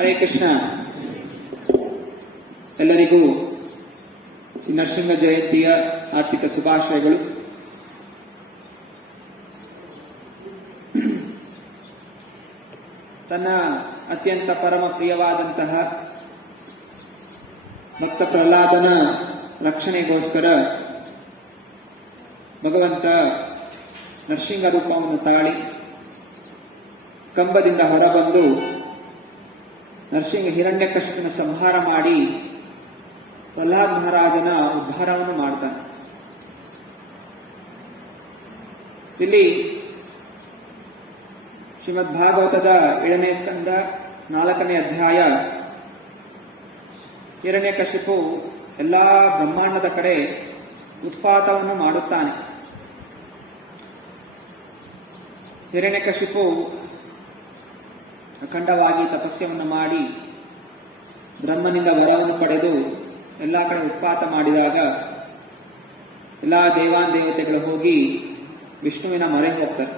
ಹರೇ ಕೃಷ್ಣ. ಎಲ್ಲರಿಗೂ ನರಸಿಂಹ ಜಯಂತಿಯ ಆರ್ಥಿಕ ಶುಭಾಶಯಗಳು. ತನ್ನ ಅತ್ಯಂತ ಪರಮ ಪ್ರಿಯವಾದಂತಹ ಭಕ್ತ ಪ್ರಹ್ಲಾದನ ರಕ್ಷಣೆಗೋಸ್ಕರ ಭಗವಂತ ನರಸಿಂಹ ರೂಪವನ್ನು ತಾಳಿ ಕಂಬದಿಂದ ಹೊರಬಂದು ನರಸಿಂಹ ಹಿರಣ್ಯಕಶಿಪುನ ಸಂಹಾರ ಮಾಡಿ ಪ್ರಹ್ಲಾದ್ ಮಹಾರಾಜನ ಉದ್ಧಾರವನ್ನು ಮಾಡ್ತಾನೆ. ಇಲ್ಲಿ ಶ್ರೀಮದ್ ಭಾಗವತದ 7ನೇ ಸ್ಕಂದ 4ನೇ ಅಧ್ಯಾಯ, ಹಿರಣ್ಯಕಶಿಪು ಎಲ್ಲಾ ಬ್ರಹ್ಮಾಂಡದ ಕಡೆ ಉತ್ಪಾತವನ್ನು ಮಾಡುತ್ತಾನೆ. ಹಿರಣ್ಯಕಶಿಪು ಅಖಂಡವಾಗಿ ತಪಸ್ಯವನ್ನು ಮಾಡಿ ಬ್ರಹ್ಮನಿಂದ ವರವನ್ನು ಪಡೆದು ಎಲ್ಲ ಕಡೆ ಉತ್ಪಾತ ಮಾಡಿದಾಗ ಎಲ್ಲ ದೇವಾನುದೇವತೆಗಳು ಹೋಗಿ ವಿಷ್ಣುವಿನ ಮೊರೆ ಹೋಗ್ತಾರೆ,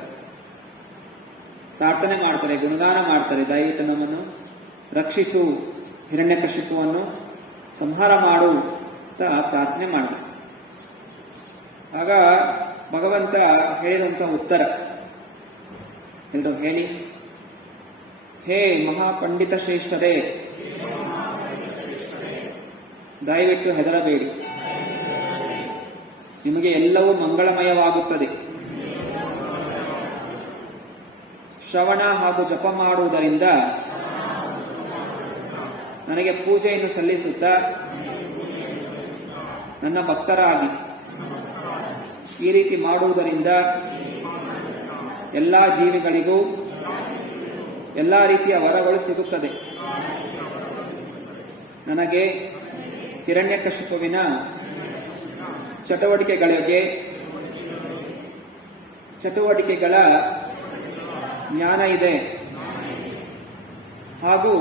ಪ್ರಾರ್ಥನೆ ಮಾಡ್ತಾರೆ, ಗುಣಗಾನ ಮಾಡ್ತಾರೆ, ದಯವಿಟ್ಟು ನಮ್ಮನ್ನು ರಕ್ಷಿಸು, ಹಿರಣ್ಯಕಶಿಪುವನ್ನು ಸಂಹಾರ ಮಾಡು ಅಂತ ಪ್ರಾರ್ಥನೆ ಮಾಡ್ತಾರೆ. ಆಗ ಭಗವಂತ ಹೇಳಿರುವಂತಹ ಉತ್ತರ ಎರಡು ಹೇಳಿ, ಹೇ ಮಹಾಪಂಡಿತ ಶ್ರೇಷ್ಠರೇ, ದಯವಿಟ್ಟು ಹೆದರಬೇಡಿ, ನಿಮಗೆ ಎಲ್ಲವೂ ಮಂಗಳಮಯವಾಗುತ್ತದೆ. ಶ್ರವಣ ಹಾಗೂ ಜಪ ಮಾಡುವುದರಿಂದ ನನಗೆ ಪೂಜೆಯನ್ನು ಸಲ್ಲಿಸುತ್ತಾ ನನ್ನ ಭಕ್ತರಾಗಿ ಈ ರೀತಿ ಮಾಡುವುದರಿಂದ ಎಲ್ಲ ಜೀವಿಗಳಿಗೂ ಎಲ್ಲ ರೀತಿಯ ವರಗಳು ಸಿಗುತ್ತದೆ. ನನಗೆ ಹಿರಣ್ಯಕಶಿಪುವಿನ ಚಟುವಟಿಕೆಗಳ ಜ್ಞಾನ ಇದೆ ಹಾಗೂ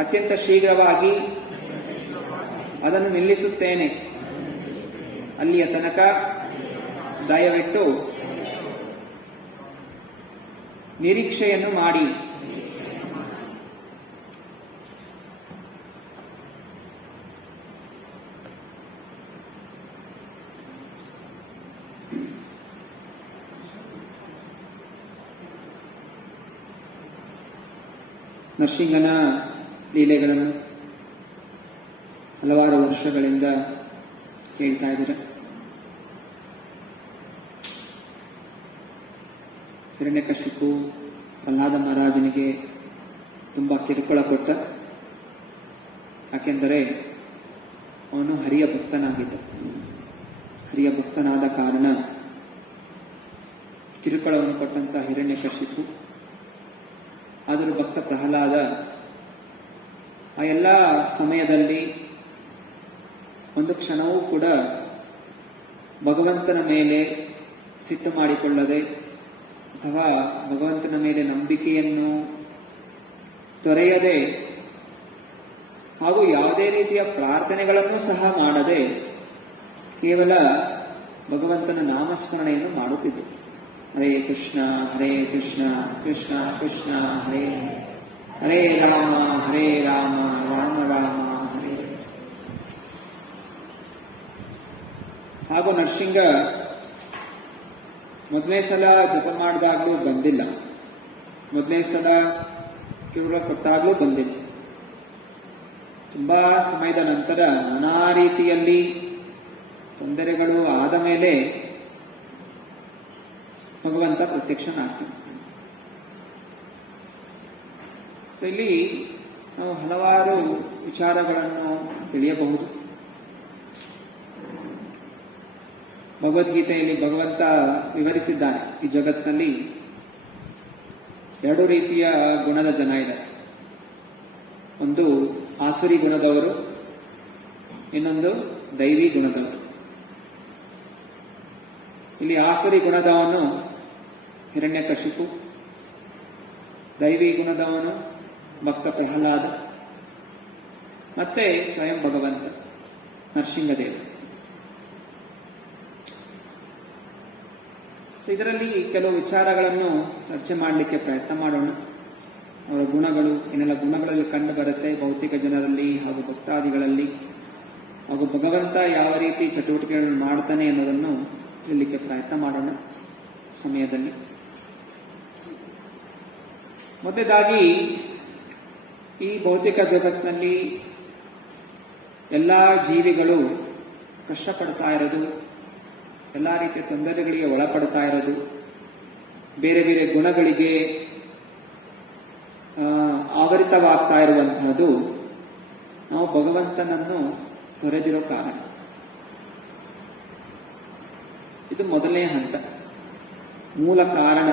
ಅತ್ಯಂತ ಶೀಘ್ರವಾಗಿ ಅದನ್ನು ನಿಲ್ಲಿಸುತ್ತೇನೆ. ಅಲ್ಲಿಯ ತನಕ ದಯವಿಟ್ಟು ನಿರೀಕ್ಷೆಯನ್ನು ಮಾಡಿ. ನರಸಿಂಹನ ಲೀಲೆಗಳನ್ನು ಹಲವಾರು ವರ್ಷಗಳಿಂದ ಹೇಳ್ತಾ ಇದ್ದಾರೆ. ಹಿರಣ್ಯಕಶಿಪು ಪ್ರಹ್ಲಾದ ಮಹಾರಾಜನಿಗೆ ತುಂಬಾ ಕಿರುಕುಳ ಕೊಟ್ಟ. ಯಾಕೆಂದರೆ ಅವನು ಹರಿಯ ಭಕ್ತನಾಗಿದ್ದ. ಹರಿಯ ಭಕ್ತನಾದ ಕಾರಣ ಕಿರುಕುಳವನ್ನು ಕೊಟ್ಟಂತ ಹಿರಣ್ಯಕಶಿಪು, ಆದರೂ ಭಕ್ತ ಪ್ರಹ್ಲಾದ ಆ ಎಲ್ಲ ಸಮಯದಲ್ಲಿ ಒಂದು ಕ್ಷಣವೂ ಕೂಡ ಭಗವಂತನ ಮೇಲೆ ಸಿಟ್ಟು ಮಾಡಿಕೊಳ್ಳದೆ ಅಥವಾ ಭಗವಂತನ ಮೇಲೆ ನಂಬಿಕೆಯನ್ನು ತೊರೆಯದೆ ಹಾಗೂ ಯಾವುದೇ ರೀತಿಯ ಪ್ರಾರ್ಥನೆಗಳನ್ನು ಸಹ ಮಾಡದೆ ಕೇವಲ ಭಗವಂತನ ನಾಮಸ್ಮರಣೆಯನ್ನು ಮಾಡುತ್ತಿದ್ದೆ. ಹರೇ ಕೃಷ್ಣ ಹರೇ ಕೃಷ್ಣ ಕೃಷ್ಣ ಕೃಷ್ಣ ಹರೇ ಹರೇ ರಾಮ ರಾಮ ರಾಮ ಹರೇ. ಹಾಗೂ ನರಸಿಂಹ ಮೊದಲನೇ ಸಲ ಜಪ ಮಾಡಿದಾಗಲೂ ಬಂದಿಲ್ಲ, ಮೊದಲನೇ ಸಲ ಕಿರುಕುಳ ಕೊಟ್ಟಾಗಲೂ ಬಂದಿಲ್ಲ. ತುಂಬಾ ಸಮಯದ ನಂತರ ನಾನಾ ರೀತಿಯಲ್ಲಿ ತೊಂದರೆಗಳು ಆದ ಮೇಲೆ ಭಗವಂತ ಪ್ರತ್ಯಕ್ಷನಾಗ್ತಾನೆ. ಇಲ್ಲಿ ನಾವು ಹಲವಾರು ವಿಚಾರಗಳನ್ನು ತಿಳಿಯಬಹುದು. ಭಗವದ್ಗೀತೆಯಲ್ಲಿ ಭಗವಂತ ವಿವರಿಸಿದ್ದಾನೆ, ಈ ಜಗತ್ತಿನಲ್ಲಿ ಎರಡು ರೀತಿಯ ಗುಣದ ಜನ ಇದೆ. ಒಂದು ಆಸುರಿ ಗುಣದವರು, ಇನ್ನೊಂದು ದೈವಿ ಗುಣದವರು. ಇಲ್ಲಿ ಆಸುರಿ ಗುಣದವನು ಹಿರಣ್ಯಕಶಿಪು, ದೈವಿ ಗುಣದವನು ಭಕ್ತ ಪ್ರಹ್ಲಾದ, ಮತ್ತೆ ಸ್ವಯಂ ಭಗವಂತ ನರಸಿಂಹದೇವ. ಇದರಲ್ಲಿ ಕೆಲವು ವಿಚಾರಗಳನ್ನು ಚರ್ಚೆ ಮಾಡಲಿಕ್ಕೆ ಪ್ರಯತ್ನ ಮಾಡೋಣ. ಅವರ ಗುಣಗಳು, ಏನೆಲ್ಲ ಗುಣಗಳಲ್ಲಿ ಕಂಡು ಬರುತ್ತೆ ಭೌತಿಕ ಜನರಲ್ಲಿ ಹಾಗೂ ಭಕ್ತಾದಿಗಳಲ್ಲಿ, ಹಾಗೂ ಭಗವಂತ ಯಾವ ರೀತಿ ಚಟುವಟಿಕೆಗಳನ್ನು ಮಾಡ್ತಾನೆ ಅನ್ನೋದನ್ನು ಹೇಳಲಿಕ್ಕೆ ಪ್ರಯತ್ನ ಮಾಡೋಣ ಸಮಯದಲ್ಲಿ. ಮೊದಲಾಗಿ ಈ ಭೌತಿಕ ಜಗತ್ತಿನಲ್ಲಿ ಎಲ್ಲ ಜೀವಿಗಳು ಕಷ್ಟಪಡ್ತಾ ಇರೋದು, ಎಲ್ಲ ರೀತಿಯ ತೊಂದರೆಗಳಿಗೆ ಒಳಪಡ್ತಾ ಇರೋದು, ಬೇರೆ ಬೇರೆ ಗುಣಗಳಿಗೆ ಆವರಿತವಾಗ್ತಾ ಇರುವಂತಹದ್ದು ನಾವು ಭಗವಂತನನ್ನು ತೊರೆದಿರೋ ಕಾರಣ. ಇದು ಮೊದಲನೇ ಹಂತ, ಮೂಲ ಕಾರಣ.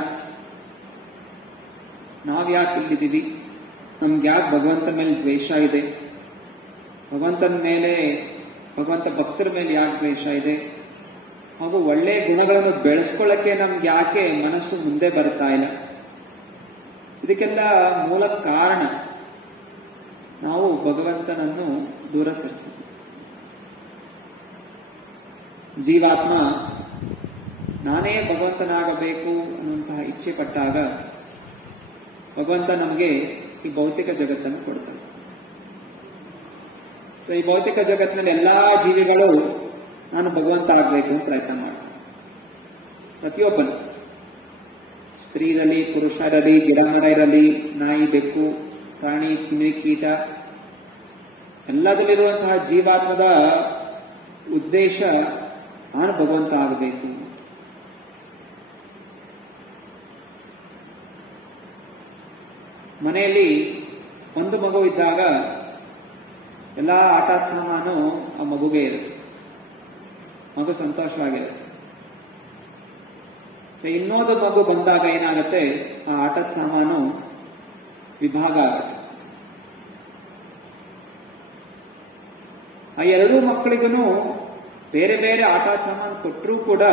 ನಾವ್ಯಾಕೆ ಇಲ್ಲಿದ್ದೀವಿ, ನಮ್ಗೆ ಯಾಕೆ ಭಗವಂತನ ಮೇಲೆ ದ್ವೇಷ ಇದೆ, ಭಗವಂತನ ಮೇಲೆ, ಭಗವಂತ ಭಕ್ತರ ಮೇಲೆ ಯಾಕೆ ದ್ವೇಷ ಇದೆ, ಹಾಗೂ ಒಳ್ಳೆಯ ಗುಣಗಳನ್ನು ಬೆಳೆಸ್ಕೊಳ್ಳಕ್ಕೆ ನಮ್ಗೆ ಯಾಕೆ ಮನಸ್ಸು ಮುಂದೆ ಬರ್ತಾ ಇಲ್ಲ, ಇದಕ್ಕೆಲ್ಲ ಮೂಲ ಕಾರಣ ನಾವು ಭಗವಂತನನ್ನು ದೂರ ಸರಿಸಿದ್ವಿ. ಜೀವಾತ್ಮ ನಾನೇ ಭಗವಂತನಾಗಬೇಕು ಅನ್ನುವಂತಹ ಇಚ್ಛೆ ಪಟ್ಟಾಗ ಭಗವಂತ ನಮಗೆ ಈ ಭೌತಿಕ ಜಗತ್ತನ್ನು ಕೊಡ್ತಾನೆ. ಈ ಭೌತಿಕ ಜಗತ್ತಿನಲ್ಲಿ ಎಲ್ಲಾ ಜೀವಿಗಳು ನಾನು ಭಗವಂತ ಆಗಬೇಕು ಅಂತ ಪ್ರಯತ್ನ ಮಾಡ್ತಾರೆ. ಪ್ರತಿಯೊಬ್ಬನು, ಸ್ತ್ರೀ ಇರಲಿ, ಪುರುಷ ಇರಲಿ, ಗಿಡ ಮರ ಇರಲಿ, ನಾಯಿ, ಬೆಕ್ಕು, ಪ್ರಾಣಿ, ಕ್ರಿಮಿ, ಕೀಟ, ಎಲ್ಲದಲ್ಲಿರುವಂತಹ ಜೀವಾತ್ಮದ ಉದ್ದೇಶ ನಾನು ಭಗವಂತ ಆಗಬೇಕು. ಮನೆಯಲ್ಲಿ ಒಂದು ಮಗು ಇದ್ದಾಗ ಎಲ್ಲ ಆಟ ಸಾಮಾನು ಆ ಮಗುಗೆ ಇರುತ್ತೆ, ಮಗು ಸಂತೋಷವಾಗಿರುತ್ತೆ. ಇನ್ನೊಂದು ಮಗು ಬಂದಾಗ ಏನಾಗುತ್ತೆ, ಆ ಆಟದ ಸಾಮಾನು ವಿಭಾಗ ಆಗುತ್ತೆ. ಆ ಎರಡೂ ಮಕ್ಕಳಿಗೂ ಬೇರೆ ಬೇರೆ ಆಟ ಸಾಮಾನು ಕೊಟ್ಟರೂ ಕೂಡ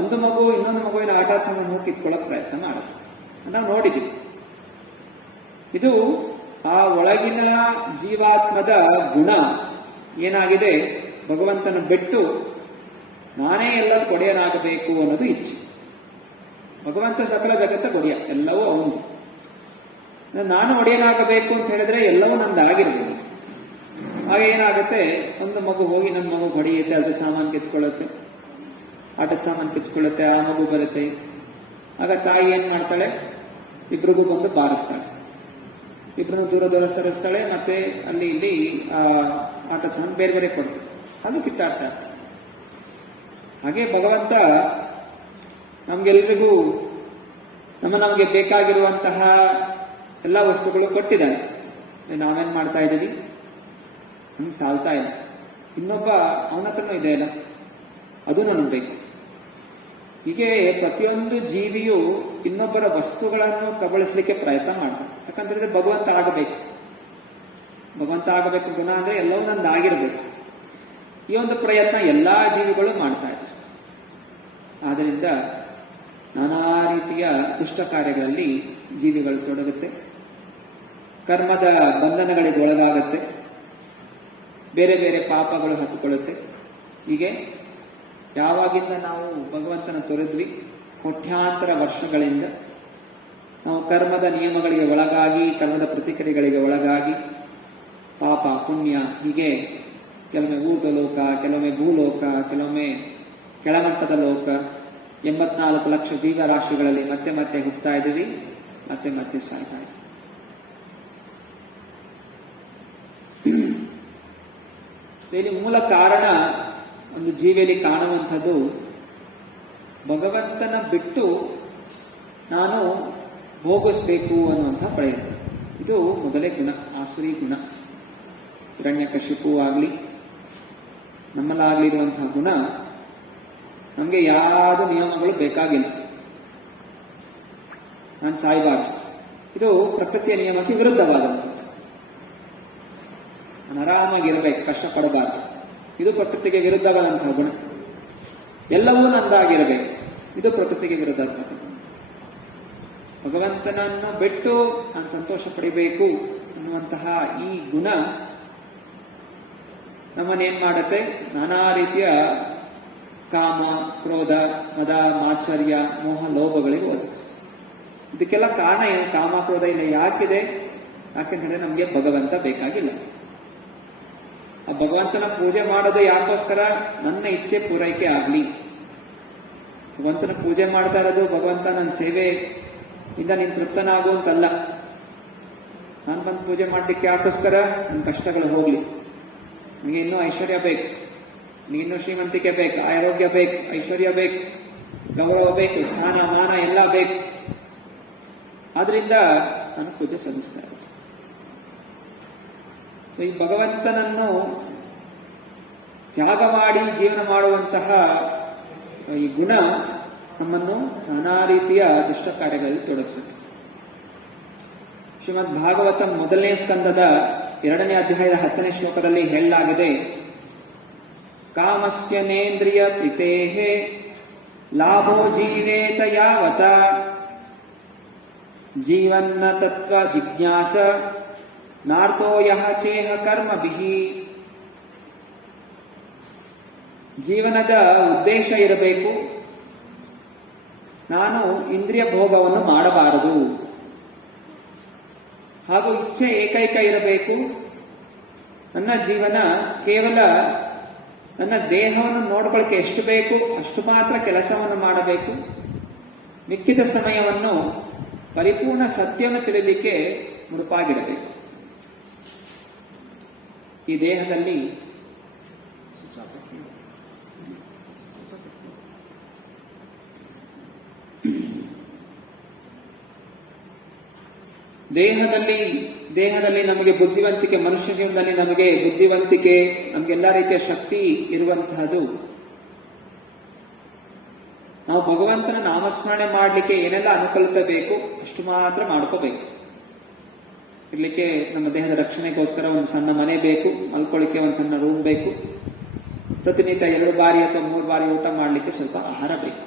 ಒಂದು ಮಗು ಇನ್ನೊಂದು ಮಗುವಿನ ಆಟ ಸಾಮಾನು ಹೋಗಿ ಕಿತ್ಕೊಳ್ಳೋಕೆ ಪ್ರಯತ್ನ ಮಾಡುತ್ತೆ. ನಾವು ನೋಡಿದ್ದೀವಿ. ಇದು ಆ ಒಳಗಿನ ಜೀವಾತ್ಮದ ಗುಣ ಏನಾಗಿದೆ, ಭಗವಂತನ ಬಿಟ್ಟು ನಾನೇ ಎಲ್ಲದೂ ಒಡೆಯನಾಗಬೇಕು ಅನ್ನೋದು ಇಚ್ಛೆ. ಭಗವಂತ ಸಕಲ ಜಗತ್ತ ಒಡೆಯ, ಎಲ್ಲವೂ ಅವನು. ನಾನು ಒಡೆಯನಾಗಬೇಕು ಅಂತ ಹೇಳಿದ್ರೆ ಎಲ್ಲವೂ ನಂದಾಗಿರ್ಬೋದು. ಆಗ ಏನಾಗುತ್ತೆ, ಒಂದು ಮಗು ಹೋಗಿ ನನ್ನ ಮಗು ಹೊಡೆಯುತ್ತೆ, ಅದ್ರ ಸಾಮಾನು ಕಿತ್ಕೊಳ್ಳುತ್ತೆ, ಆಟದ ಸಾಮಾನು ಕಿತ್ಕೊಳ್ಳುತ್ತೆ, ಆ ಮಗು ಬರುತ್ತೆ. ಆಗ ತಾಯಿ ಏನ್ ಮಾಡ್ತಾಳೆ, ಇಬ್ರಿಗೂ ಬಂದು ಬಾರಿಸ್ತಾಳೆ, ಇಬ್ಬರನ್ನು ದೂರ ದೂರ ಸರಿಸ್ತಾಳೆ, ಮತ್ತೆ ಅಲ್ಲಿ ಇಲ್ಲಿ ಆಟದ ಸಾಮಾನು ಬೇರೆ ಬೇರೆ ಕೊಡ್ತಾಳೆ, ಅದು ಕಿತ್ತಾಡ್ತಾ ಇರ್ತಾಳೆ. ಹಾಗೆ ಭಗವಂತ ನಮ್ಗೆಲ್ರಿಗೂ ನಮಗೆ ಬೇಕಾಗಿರುವಂತಹ ಎಲ್ಲ ವಸ್ತುಗಳು ಕೊಟ್ಟಿದ್ದಾನೆ. ನಾವೇನ್ ಮಾಡ್ತಾ ಇದ್ದೀವಿ, ನಮ್ಗೆ ಸಾಲ್ತಾ ಇಲ್ಲ. ಇನ್ನೊಬ್ಬ ಅವನ ಹತ್ರನೂ ಇದೆ ಅಲ್ಲ, ಅದು ನನಗೆ ಬೇಕು. ಹೀಗೆ ಪ್ರತಿಯೊಂದು ಜೀವಿಯು ಇನ್ನೊಬ್ಬರ ವಸ್ತುಗಳನ್ನು ಕಬಳಿಸಲಿಕ್ಕೆ ಪ್ರಯತ್ನ ಮಾಡ್ತಾರೆ. ಯಾಕಂತಂದ್ರೆ ಭಗವಂತ ಆಗಬೇಕು, ಭಗವಂತ ಆಗಬೇಕು ಗುಣ ಅಂದ್ರೆ ಎಲ್ಲವೂ ನಂದಾಗಿರ್ಬೇಕು. ಈ ಒಂದು ಪ್ರಯತ್ನ ಎಲ್ಲಾ ಜೀವಿಗಳು ಮಾಡ್ತಾ ಇದ್ದಾರೆ. ಆದ್ದರಿಂದ ನಾನಾ ರೀತಿಯ ದುಷ್ಟ ಕಾರ್ಯಗಳಲ್ಲಿ ಜೀವಿಗಳು ತೊಡಗುತ್ತೆ, ಕರ್ಮದ ಬಂಧನಗಳಿಗೆ ಒಳಗಾಗುತ್ತೆ, ಬೇರೆ ಬೇರೆ ಪಾಪಗಳು ಹತ್ತಿಕೊಳ್ಳುತ್ತೆ. ಹೀಗೆ ಯಾವಾಗಿಂದ ನಾವು ಭಗವಂತನ ತೊರೆದ್ವಿ, ಕೋಟ್ಯಾಂತರ ವರ್ಷಗಳಿಂದ ನಾವು ಕರ್ಮದ ನಿಯಮಗಳಿಗೆ ಒಳಗಾಗಿ, ಕರ್ಮದ ಪ್ರತಿಕ್ರಿಯೆಗಳಿಗೆ ಒಳಗಾಗಿ, ಪಾಪ ಪುಣ್ಯ ಹೀಗೆ ಕೆಲವೊಮ್ಮೆ ಊರ್ಧ್ವ ಲೋಕ, ಕೆಲವೊಮ್ಮೆ ಭೂಲೋಕ, ಕೆಲವೊಮ್ಮೆ ಕೆಳಮಟ್ಟದ ಲೋಕ, 84 ಲಕ್ಷ ಜೀವರಾಶಿಗಳಲ್ಲಿ ಮತ್ತೆ ಮತ್ತೆ ಹುಟ್ಟುತ್ತಾ ಇದ್ದೀವಿ, ಮತ್ತೆ ಮತ್ತೆ ಸಾಯ್ತಾ ಇದ್ದೀವಿ. ಇಲ್ಲಿ ಮೂಲ ಕಾರಣ ಒಂದು ಜೀವಿಯಲ್ಲಿ ಕಾಣುವಂಥದ್ದು ಭಗವಂತನ ಬಿಟ್ಟು ನಾನು ಭೋಗಿಸ್ಬೇಕು ಅನ್ನುವಂತಹ ಪ್ರಯತ್ನ. ಇದು ಮೊದಲೇ ಗುಣ, ಆಸುರಿ ಗುಣ. ಹಿರಣ್ಯಕಶಿಪು ಆಗಲಿ ನಮ್ಮಲ್ಲಾಗಲಿರುವಂತಹ ಗುಣ. ನಮಗೆ ಯಾವುದು ನಿಯಮಗಳು ಬೇಕಾಗಿಲ್ಲ, ನಾನು ಸಾಯಬಾರ್ದು, ಇದು ಪ್ರಕೃತಿಯ ನಿಯಮಕ್ಕೆ ವಿರುದ್ಧವಾದಂಥದ್ದು. ನಾನು ಆರಾಮಾಗಿರ್ಬೇಕು, ಕಷ್ಟಪಡಬಾರ್ದು, ಇದು ಪ್ರಕೃತಿಗೆ ವಿರುದ್ಧವಾದಂತಹ ಗುಣ. ಎಲ್ಲವೂ ನಂದಾಗಿರಬೇಕು, ಇದು ಪ್ರಕೃತಿಗೆ ವಿರುದ್ಧ. ಭಗವಂತನನ್ನು ಬಿಟ್ಟು ನಾನು ಸಂತೋಷ ಪಡಿಬೇಕು ಅನ್ನುವಂತಹ ಈ ಗುಣ ನಮ್ಮನ್ನೇನ್ ಮಾಡುತ್ತೆ, ನಾನಾ ರೀತಿಯ ಕಾಮ, ಕ್ರೋಧ, ಮದ, ಮಾತ್ಸರ್ಯ, ಮೋಹ, ಲೋಭಗಳಿಗೆ ಒದಗಿಸುತ್ತೆ. ಇದಕ್ಕೆಲ್ಲ ಕಾರಣ ಏನು? ಕಾಮ ಕ್ರೋಧ ಇಲ್ಲ ಯಾಕಿದೆ? ಯಾಕೆಂದ್ರೆ ನಮಗೆ ಭಗವಂತ ಬೇಕಾಗಿಲ್ಲ. ಆ ಭಗವಂತನ ಪೂಜೆ ಮಾಡೋದು ಯಾಕೋಸ್ಕರ? ನನ್ನ ಇಚ್ಛೆ ಪೂರೈಕೆ ಆಗ್ಲಿ. ಭಗವಂತನ ಪೂಜೆ ಮಾಡ್ತಾ ಇರೋದು ಭಗವಂತ ನನ್ನ ಸೇವೆ ಇಂದ ನೀನು ತೃಪ್ತನಾಗು ಅಂತಲ್ಲ. ನಾನು ಬಂದು ಪೂಜೆ ಮಾಡ್ಲಿಕ್ಕೆ ಯಾಕೋಸ್ಕರ? ನನ್ನ ಕಷ್ಟಗಳು ಹೋಗ್ಲಿ, ನನಗೆ ಇನ್ನೂ ಐಶ್ವರ್ಯ ಬೇಕು, ನನಗೆ ಇನ್ನೂ ಶ್ರೀಮಂತಿಕೆ ಬೇಕು, ಆರೋಗ್ಯ ಬೇಕು, ಐಶ್ವರ್ಯ ಬೇಕು, ಗೌರವ ಬೇಕು, ಸ್ಥಾನ ಮಾನ ಎಲ್ಲ ಬೇಕು. ಆದ್ರಿಂದ ನಾನು ಪೂಜೆ ಸಲ್ಲಿಸ್ತಾ ಇರೋದು. ಈ ಭಗವಂತನನ್ನು ತ್ಯಾಗ ಮಾಡಿ ಜೀವನ ಮಾಡುವಂತಹ ಈ ಗುಣ ನಮ್ಮನ್ನು ನಾನಾ ರೀತಿಯ ದುಷ್ಟ ಕಾರ್ಯಗಳಲ್ಲಿ ತೊಡಗಿಸುತ್ತೆ. ಶ್ರೀಮದ್ ಭಾಗವತ 1ನೇ ಸ್ಕಂದದ 2ನೇ ಅಧ್ಯಾಯದ 10ನೇ ಶ್ಲೋಕದಲ್ಲಿ ಹೇಳಲಾಗಿದೆ, ಕಾಮಸ್ಯ ನೇಂದ್ರಿಯ ಪ್ರೀತೇಃ ಲಾಭೋ ಜೀವೇತ ಯಾವತ ಜೀವನ್ನ ತತ್ವ ಜಿಜ್ಞಾಸ ನಾರ್ಥೋ ಯಃ ಚೇಹ ಕರ್ಮಭಿಃ. ಜೀವನದ ಉದ್ದೇಶ ಇರಬೇಕು, ನಾನು ಇಂದ್ರಿಯ ಭೋಗವನ್ನು ಮಾಡಬಾರದು. ಹಾಗೂ ಇಚ್ಛೆ ಏಕೈಕ ಇರಬೇಕು, ನನ್ನ ಜೀವನ ಕೇವಲ ನನ್ನ ದೇಹವನ್ನು ನೋಡ್ಕೊಳ್ಳಿಕ್ಕೆ ಎಷ್ಟು ಬೇಕು ಅಷ್ಟು ಮಾತ್ರ ಕೆಲಸವನ್ನು ಮಾಡಬೇಕು. ಮಿಕ್ಕಿದ ಸಮಯವನ್ನು ಪರಿಪೂರ್ಣ ಸತ್ಯವನ್ನು ತಿಳಿಯಲಿಕ್ಕೆ ಮುಡುಪಾಗಿಡಬೇಕು. ಈ ದೇಹದಲ್ಲಿ ದೇಹದಲ್ಲಿ ನಮಗೆ ಬುದ್ಧಿವಂತಿಕೆ, ಮನುಷ್ಯ ಜೀವನದಲ್ಲಿ ನಮಗೆ ಬುದ್ಧಿವಂತಿಕೆ, ನಮಗೆಲ್ಲ ರೀತಿಯ ಶಕ್ತಿ ಇರುವಂತಹದ್ದು ನಾವು ಭಗವಂತನ ನಾಮಸ್ಮರಣೆ ಮಾಡಲಿಕ್ಕೆ ಏನೆಲ್ಲ ಅನುಕೂಲತೆ ಬೇಕು ಅಷ್ಟು ಮಾತ್ರ ಮಾಡ್ಕೋಬೇಕು. ಇರ್ಲಿಕ್ಕೆ ನಮ್ಮ ದೇಹದ ರಕ್ಷಣೆಗೋಸ್ಕರ ಒಂದು ಸಣ್ಣ ಮನೆ ಬೇಕು, ಮಲ್ಕೊಳ್ಳಿಕ್ಕೆ ಒಂದು ಸಣ್ಣ ರೂಮ್ ಬೇಕು, ಪ್ರತಿನಿತ್ಯ 2 ಬಾರಿ ಅಥವಾ 3 ಬಾರಿ ಊಟ ಮಾಡಲಿಕ್ಕೆ ಸ್ವಲ್ಪ ಆಹಾರ ಬೇಕು.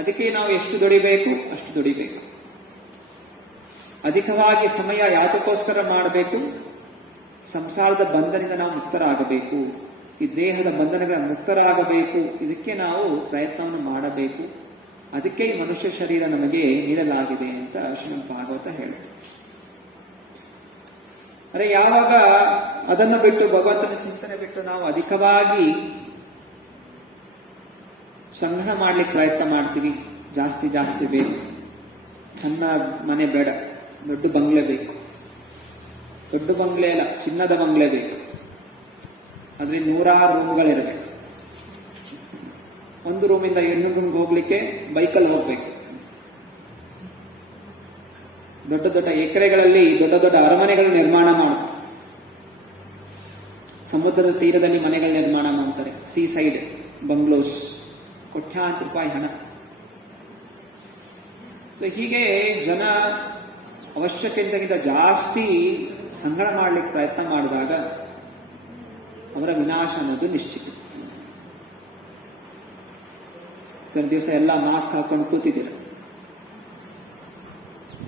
ಅದಕ್ಕೆ ನಾವು ಎಷ್ಟು ದುಡಿಬೇಕು ಅಷ್ಟು ದುಡಿಬೇಕು. ಅಧಿಕವಾಗಿ ಸಮಯ ಯಾತಕ್ಕೋಸ್ಕರ ಮಾಡಬೇಕು? ಸಂಸಾರದ ಬಂಧನದಿಂದ ನಾವು ಮುಕ್ತರಾಗಬೇಕು, ಈ ದೇಹದ ಬಂಧನಗಳ ಮುಕ್ತರಾಗಬೇಕು. ಇದಕ್ಕೆ ನಾವು ಪ್ರಯತ್ನವನ್ನು ಮಾಡಬೇಕು. ಅದಕ್ಕೆ ಈ ಮನುಷ್ಯ ಶರೀರ ನಮಗೆ ನೀಡಲಾಗಿದೆ ಅಂತ ಶ್ರೀಮದ್ ಭಾಗವತ ಹೇಳುತ್ತೆ. ಅರೆ ಯಾವಾಗ ಅದನ್ನು ಬಿಟ್ಟು ಭಗವಂತನ ಚಿಂತನೆ ಬಿಟ್ಟು ನಾವು ಅಧಿಕವಾಗಿ ಸಂಗ್ರಹ ಮಾಡ್ಲಿಕ್ಕೆ ಪ್ರಯತ್ನ ಮಾಡ್ತೀವಿ, ಜಾಸ್ತಿ ಬೇಕು, ಸಣ್ಣ ಮನೆ ಬೇಡ, ದೊಡ್ಡ ಬಂಗ್ಲೆ ಬೇಕು, ದೊಡ್ಡ ಬಂಗ್ಲೆ ಅಲ್ಲ ಚಿನ್ನದ ಬಂಗ್ಲೆ ಬೇಕು, ಅದ್ರಲ್ಲಿ 100 ರೂಮ್ಗಳಿರಬೇಕು, ಒಂದು ರೂಮಿಂದ ಇನ್ನೊಂದು ರೂಮ್ಗೆ ಹೋಗ್ಲಿಕ್ಕೆ ಬೈಕಲ್ಲಿ ಹೋಗ್ಬೇಕು, ದೊಡ್ಡ ಎಕರೆಗಳಲ್ಲಿ ದೊಡ್ಡ ಅರಮನೆಗಳು ನಿರ್ಮಾಣ ಮಾಡ್ತಾರೆ, ಸಮುದ್ರದ ತೀರದಲ್ಲಿ ಮನೆಗಳು ನಿರ್ಮಾಣ ಮಾಡ್ತಾರೆ, ಸೀ ಸೈಡ್ ಬಂಗ್ಲೋಸ್, ಕೋಟ್ಯಾಂತರ ರೂಪಾಯಿ ಹಣ. ಸೊ ಹೀಗೆ ಜನ ಅವಶ್ಯಕತೆಗಿಂತ ಜಾಸ್ತಿ ಸಂಗ್ರಹ ಮಾಡ್ಲಿಕ್ಕೆ ಪ್ರಯತ್ನ ಮಾಡಿದಾಗ ಅವರ ವಿನಾಶ ಅನ್ನೋದು ನಿಶ್ಚಿತ. ಕೆಲವು ದಿವಸ ಎಲ್ಲ ಮಾಸ್ಕ್ ಹಾಕೊಂಡು ಕೂತಿದ್ದೀರ,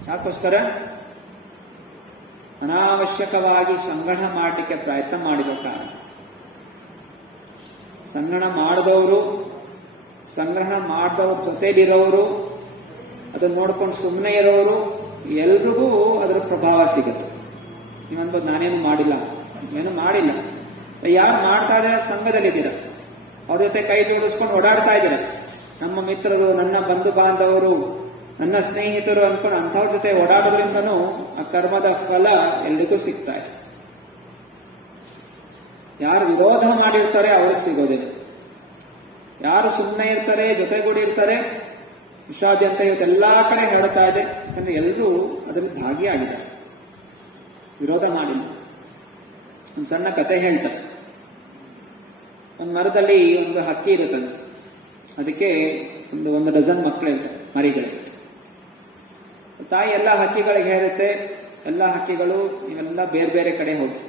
ಯಾಕೋಸ್ಕರ? ಅನಾವಶ್ಯಕವಾಗಿ ಸಂಗ್ರಹ ಮಾಡಲಿಕ್ಕೆ ಪ್ರಯತ್ನ ಮಾಡಿರೋ ಕಾರಣ. ಸಂಗ್ರಹ ಮಾಡಿದವ್ರ ಜೊತೆಲಿರೋರು, ಅದನ್ನು ನೋಡ್ಕೊಂಡು ಸುಮ್ಮನೆ ಇರೋರು, ಎಲ್ರಿಗೂ ಅದರ ಪ್ರಭಾವ ಸಿಗುತ್ತೆ. ನೀವನ್ಬೋದು ನಾನೇನು ಮಾಡಿಲ್ಲ, ಯಾರು ಮಾಡ್ತಾ ಇದ್ದಾರೆ ಸಂಘದಲ್ಲಿದ್ದೀರ, ಅವ್ರ ಜೊತೆ ಕೈ ಜೋಡಿಸ್ಕೊಂಡು ಓಡಾಡ್ತಾ ಇದ್ದೀರ, ನಮ್ಮ ಮಿತ್ರರು, ನನ್ನ ಬಂಧು ಬಾಂಧವರು, ನನ್ನ ಸ್ನೇಹಿತರು ಅನ್ಕೊಂಡು ಅಂಥವ್ರ ಜೊತೆ ಓಡಾಡೋದ್ರಿಂದನೂ ಆ ಕರ್ಮದ ಫಲ ಎಲ್ರಿಗೂ ಸಿಗ್ತಾ ಇದೆ. ಯಾರು ವಿರೋಧ ಮಾಡಿರ್ತಾರೆ ಅವ್ರಿಗೆ ಸಿಗೋದಿಲ್ಲ. ಯಾರು ಸುಮ್ಮನೆ ಇರ್ತಾರೆ, ಜೊತೆಗೂಡಿರ್ತಾರೆ, ವಿಶ್ವಾದ್ಯಂತ ಇವತ್ತೆಲ್ಲಾ ಕಡೆ ಹೇಳ್ತಾ ಇದೆ, ಯಾಕಂದ್ರೆ ಎಲ್ಲರೂ ಅದರಲ್ಲಿ ಭಾಗಿಯಾಗಿದ್ದಾರೆ, ವಿರೋಧ ಮಾಡಿಲ್ಲ. ಒಂದು ಸಣ್ಣ ಕತೆ ಹೇಳ್ತಾರೆ. ಒಂದು ಮರದಲ್ಲಿ ಒಂದು ಹಕ್ಕಿ ಇರುತ್ತಂತೆ, ಅದಕ್ಕೆ ಒಂದು ಡಜನ್ ಮರಿಗಳು. ತಾಯಿ ಎಲ್ಲ ಹಕ್ಕಿಗಳಿಗೆ ಹೇರುತ್ತೆ, ಎಲ್ಲ ಹಕ್ಕಿಗಳು ನೀವೆಲ್ಲ ಬೇರೆ ಬೇರೆ ಕಡೆ ಹೋಗಿ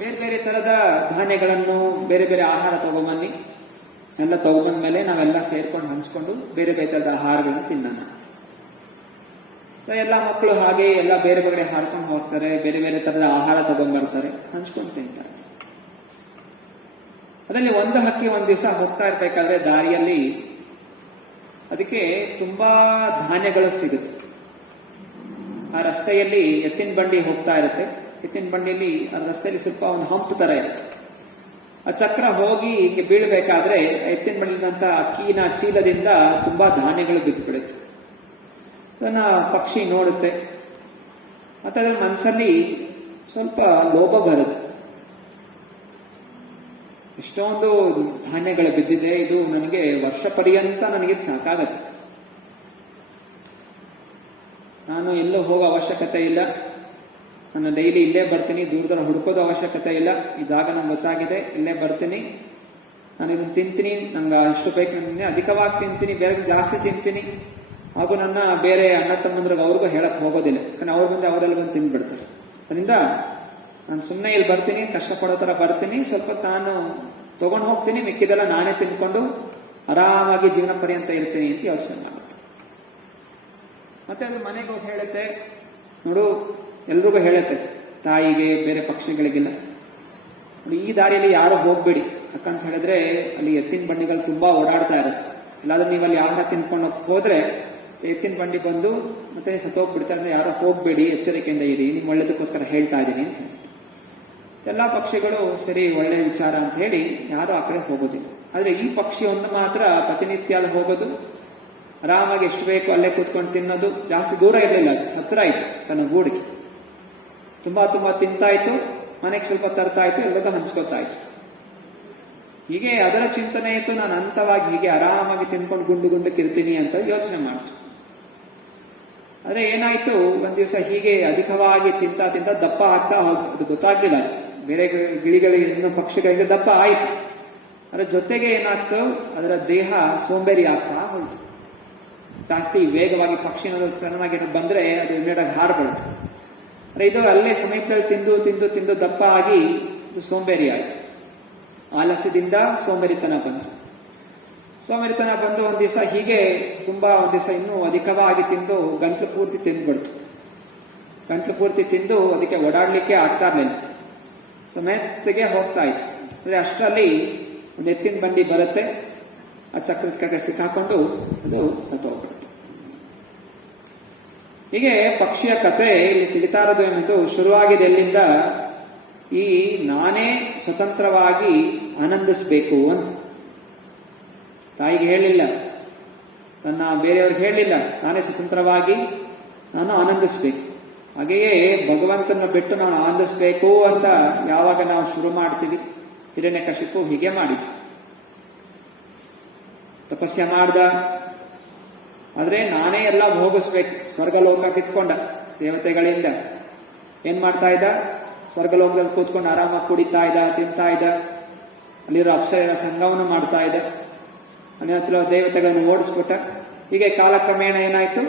ಬೇರೆ ಬೇರೆ ತರದ ಧಾನ್ಯಗಳನ್ನು, ಬೇರೆ ಬೇರೆ ಆಹಾರ ತಗೊಂಬನ್ನಿ, ಎಲ್ಲ ತಗೊಂಬಂದ ಮೇಲೆ ನಾವೆಲ್ಲ ಸೇರ್ಕೊಂಡು ಹಂಚ್ಕೊಂಡು ಬೇರೆ ಬೇರೆ ತರದ ಆಹಾರಗಳನ್ನು ತಿನ್ನೋಣ. ಎಲ್ಲ ಮಕ್ಕಳು ಹಾಗೆ ಎಲ್ಲ ಬೇರೆ ಬೇರೆ ಹಾರ್ಕೊಂಡು ಹೋಗ್ತಾರೆ, ಬೇರೆ ಬೇರೆ ತರದ ಆಹಾರ ತಗೊಂಡ್ಬರ್ತಾರೆ, ಹಂಚ್ಕೊಂಡು ತಿಂತಾರೆ. ಅದರಲ್ಲಿ ಒಂದು ಹಕ್ಕಿ ಒಂದ್ ದಿವಸ ಹೋಗ್ತಾ ಇರ್ಬೇಕಾದ್ರೆ ದಾರಿಯಲ್ಲಿ ಅದಕ್ಕೆ ತುಂಬಾ ಧಾನ್ಯಗಳು ಸಿಗುತ್ತೆ. ಆ ರಸ್ತೆಯಲ್ಲಿ ಎತ್ತಿನ ಬಂಡಿ ಹೋಗ್ತಾ ಇರುತ್ತೆ. ಎತ್ತಿನ ಬಂಡಿಯಲ್ಲಿ ಆ ರಸ್ತೆಯಲ್ಲಿ ಸ್ವಲ್ಪ ಒಂದು ಹಂಪ್ ತರ ಇರುತ್ತೆ. ಆ ಚಕ್ರ ಹೋಗಿ ಹೀಗೆ ಬೀಳ್ಬೇಕಾದ್ರೆ ಎತ್ತಿನ ಬಂಡಿದಂತ ಅಕ್ಕಿನ ಚೀಲದಿಂದ ತುಂಬಾ ಧಾನ್ಯಗಳು ಬಿದ್ದು ಬಿಡುತ್ತೆ. ಅದನ್ನ ಪಕ್ಷಿ ನೋಡುತ್ತೆ. ಮತ್ತೆ ಅದ್ರ ಮನಸ್ಸಲ್ಲಿ ಸ್ವಲ್ಪ ಲೋಭ ಬರುತ್ತೆ. ಎಷ್ಟೊಂದು ಧಾನ್ಯಗಳು ಬಿದ್ದಿದೆ, ಇದು ನನಗೆ ವರ್ಷ ಪರ್ಯಂತ ನನಗೆ ಸಾಕಾಗತ್ತೆ. ನಾನು ಎಲ್ಲೂ ಹೋಗೋ ಅವಶ್ಯಕತೆ ಇಲ್ಲ, ನಾನು ಡೈಲಿ ಇಲ್ಲೇ ಬರ್ತೀನಿ, ದೂರ ಹುಡುಕೋದು ಅವಶ್ಯಕತೆ ಇಲ್ಲ. ಈ ಜಾಗ ನಂಗೆ ಗೊತ್ತಾಗಿದೆ, ಇಲ್ಲೇ ಬರ್ತೀನಿ, ನಾನು ಇದನ್ನು ತಿಂತೀನಿ, ನಂಗೆ ಎಷ್ಟು ಬೇಕು ನನಗೆ ಅಧಿಕವಾಗಿ ತಿಂತೀನಿ, ಬೇರೆ ಜಾಸ್ತಿ ತಿಂತೀನಿ. ಹಾಗೂ ನನ್ನ ಬೇರೆ ಅಣ್ಣ ತಮ್ಮಂದ್ರಿಗೆ ಅವ್ರಿಗೂ ಹೇಳಕ್ ಹೋಗೋದಿಲ್ಲ, ಯಾಕಂದ್ರೆ ಅವ್ರ ಮುಂದೆ ಅವರೆಲ್ಲ ಬಂದು ತಿಂದ್ಬಿಡ್ತಾರೆ. ಅದರಿಂದ ನಾನು ಸುಮ್ಮನೆ ಇಲ್ಲಿ ಬರ್ತೀನಿ, ಕಷ್ಟಪಡೋ ತರ ಬರ್ತೀನಿ, ಸ್ವಲ್ಪ ನಾನು ತಗೊಂಡು ಹೋಗ್ತೀನಿ, ಮಿಕ್ಕಿದೆಲ್ಲ ನಾನೇ ತಿನ್ಕೊಂಡು ಆರಾಮಾಗಿ ಜೀವನ ಪರ್ಯಂತ ಇರ್ತೀನಿ ಅಂತ ಯೋಚನೆ ಮಾಡುತ್ತೆ. ಮತ್ತೆ ಅದು ಮನೆಗೆ ಹೋಗಿ ಹೇಳುತ್ತೆ, ನೋಡು, ಎಲ್ರಿಗೂ ಹೇಳುತ್ತೆ, ತಾಯಿಗೆ, ಬೇರೆ ಪಕ್ಷಿಗಳಿಗಿಲ್ಲ, ನೋಡಿ ಈ ದಾರಿಯಲ್ಲಿ ಯಾರು ಹೋಗ್ಬೇಡಿ, ಯಾಕಂತ ಹೇಳಿದ್ರೆ ಅಲ್ಲಿ ಎತ್ತಿನ ಬಂಡಿಗಳು ತುಂಬಾ ಓಡಾಡ್ತಾ ಇರುತ್ತೆ. ಇಲ್ಲಾದ್ರೂ ನೀವು ಅಲ್ಲಿ ಆಹಾರ ತಿನ್ಕೊಂಡು ಹೋದ್ರೆ ಎತ್ತಿನ ಬಂಡಿ ಬಂದು ಮತ್ತೆ ಸತ್ತೋಗ್ಬಿಡ್ತಾರೆ, ಅಂದ್ರೆ ಯಾರೋ ಹೋಗ್ಬೇಡಿ, ಎಚ್ಚರಿಕೆಯಿಂದ ಇರಿ, ನಿಮ್ ಒಳ್ಳೇದಕ್ಕೋಸ್ಕರ ಹೇಳ್ತಾ ಇದ್ದೀನಿ ಅಂತ ಹೇಳ್ತಾರೆ. ಎಲ್ಲಾ ಪಕ್ಷಿಗಳು ಸರಿ, ಒಳ್ಳೆ ವಿಚಾರ ಅಂತ ಹೇಳಿ ಯಾರು ಆ ಕಡೆ ಹೋಗೋದಿಲ್ಲ. ಆದ್ರೆ ಈ ಪಕ್ಷಿ ಒಂದು ಮಾತ್ರ ಪ್ರತಿನಿತ್ಯ ಅಲ್ಲಿ ಹೋಗೋದು, ಆರಾಮಾಗಿ ಎಷ್ಟು ಬೇಕು ಅಲ್ಲೇ ಕೂತ್ಕೊಂಡು ತಿನ್ನೋದು, ಜಾಸ್ತಿ ದೂರ ಇರಲಿಲ್ಲ, ಅದು ಹತ್ರ ಆಯ್ತು ತನ್ನ ಗೂಡಿಗೆ, ತುಂಬಾ ತಿಂತಾ ಇತ್ತು, ಮನೆಗೆ ಸ್ವಲ್ಪ ತರ್ತಾ ಇತ್ತು, ಎಲ್ಲದೂ ಹಂಚ್ಕೊತಾ ಇತ್ತು. ಹೀಗೆ ಅದರ ಚಿಂತನೆ ಇತ್ತು, ನಾನು ಹಂತವಾಗಿ ಹೀಗೆ ಆರಾಮಾಗಿ ತಿನ್ಕೊಂಡು ಗುಂಡಕ್ಕಿರ್ತೀನಿ ಅಂತ ಯೋಚನೆ ಮಾಡ್ತು. ಆದ್ರೆ ಏನಾಯ್ತು, ಒಂದ್ ದಿವಸ ಹೀಗೆ ಅಧಿಕವಾಗಿ ತಿಂತಾ ದಪ್ಪ ಆಗ್ತಾ ಹೋಗ್ತು. ಅದು ಗೊತ್ತಾಗ್ಲಿಲ್ಲ, ಬೇರೆ ಗಿಳಿಗಳಿಂದ ಪಕ್ಷಿಗಳಿಂದ ದಪ್ಪ ಆಯ್ತು. ಅದರ ಜೊತೆಗೆ ಏನಾಗ್ತು, ಅದರ ದೇಹ ಸೋಂಬೇರಿ ಆಗ್ತಾ ಹೋಯ್ತು. ಜಾಸ್ತಿ ವೇಗವಾಗಿ ಪಕ್ಷಿ ಚೆನ್ನಾಗಿ ಬಂದ್ರೆ ಅದು ಇಮ್ಮಿಡಿಯೇಟ್ ಹಾರ್ಬಳುತ್ತೆ. ಇದು ಅಲ್ಲೇ ಸಮೀಪದಲ್ಲಿ ತಿಂದು ದಪ್ಪ ಆಗಿ ಇದು ಸೋಂಬೇರಿ ಆಯ್ತು. ಆಲಸ್ಯದಿಂದ ಸೋಂಬೇರಿತನ ಬಂದು ಒಂದ್ ದಿವಸ ಹೀಗೆ ಒಂದ್ ದಿವಸ ಇನ್ನೂ ಅಧಿಕವಾಗಿ ತಿಂದು ಗಂಟ್ಲು ಪೂರ್ತಿ ತಿಂದ್ಬಿಡ್ತು. ಗಂಟ್ಲು ಪೂರ್ತಿ ತಿಂದು ಅದಕ್ಕೆ ಓಡಾಡ್ಲಿಕ್ಕೆ ಆಗ್ತಾ ಇರ್ಲಿಲ್ಲ, ಮೆತ್ತಗೆ ಹೋಗ್ತಾ ಇತ್ತು. ಅಂದ್ರೆ ಅಷ್ಟರಲ್ಲಿ ಒಂದು ಎತ್ತಿನ ಬಂಡಿ ಬರುತ್ತೆ, ಆ ಚಕ್ರದ ಕಡೆ ಸಿಕ್ಕಾಕೊಂಡು ಅದು ಸತ್ತೋಗ್ಬಿಡುತ್ತೆ. ಹೀಗೆ ಪಕ್ಷಿಯ ಕತೆ ಇಲ್ಲಿ ತಿಳಿತಾ ಇರೋದು ಏನಂತೂ, ಶುರುವಾಗಿದೆ ಎಲ್ಲಿಂದ, ಈ ನಾನೇ ಸ್ವತಂತ್ರವಾಗಿ ಆನಂದಿಸ್ಬೇಕು ಅಂತ. ತಾಯಿಗೆ ಹೇಳಿಲ್ಲ, ನನ್ನ ಬೇರೆಯವ್ರಿಗೆ ಹೇಳಿಲ್ಲ, ನಾನೇ ಸ್ವತಂತ್ರವಾಗಿ ನಾನು ಆನಂದಿಸ್ಬೇಕು. ಹಾಗೆಯೇ ಭಗವಂತನ ಬಿಟ್ಟು ನಾನು ಆನಂದಿಸ್ಬೇಕು ಅಂತ ಯಾವಾಗ ನಾವು ಶುರು ಮಾಡ್ತೀವಿ, ಹಿರಣ್ಯಕಶಿಪು ಹೀಗೆ ಮಾಡಿದ್ರು. ತಪಸ್ಯ ಮಾಡ್ದ, ಆದ್ರೆ ನಾನೇ ಎಲ್ಲ ಭೋಗಿಸ್ಬೇಕು. ಸ್ವರ್ಗಲೋಕ ಕಿತ್ಕೊಂಡ ದೇವತೆಗಳಿಂದ. ಏನ್ ಮಾಡ್ತಾ ಇದ್ದ, ಸ್ವರ್ಗಲೋಕದಲ್ಲಿ ಕೂತ್ಕೊಂಡು ಆರಾಮಾಗಿ ಕುಡಿತಾ ಇದ್ದ, ತಿಂತಾ ಇದ್ದ, ಅಲ್ಲಿರೋ ಅಪ್ಸರೆಯ ಸಂಘವನ್ನು ಮಾಡ್ತಾ ಇದ್ದ, ಅಲ್ಲಿ ಹತ್ರ ದೇವತೆಗಳನ್ನು ಓಡಿಸ್ಬಿಟ್ಟ. ಹೀಗೆ ಕಾಲಕ್ರಮೇಣ ಏನಾಯ್ತು,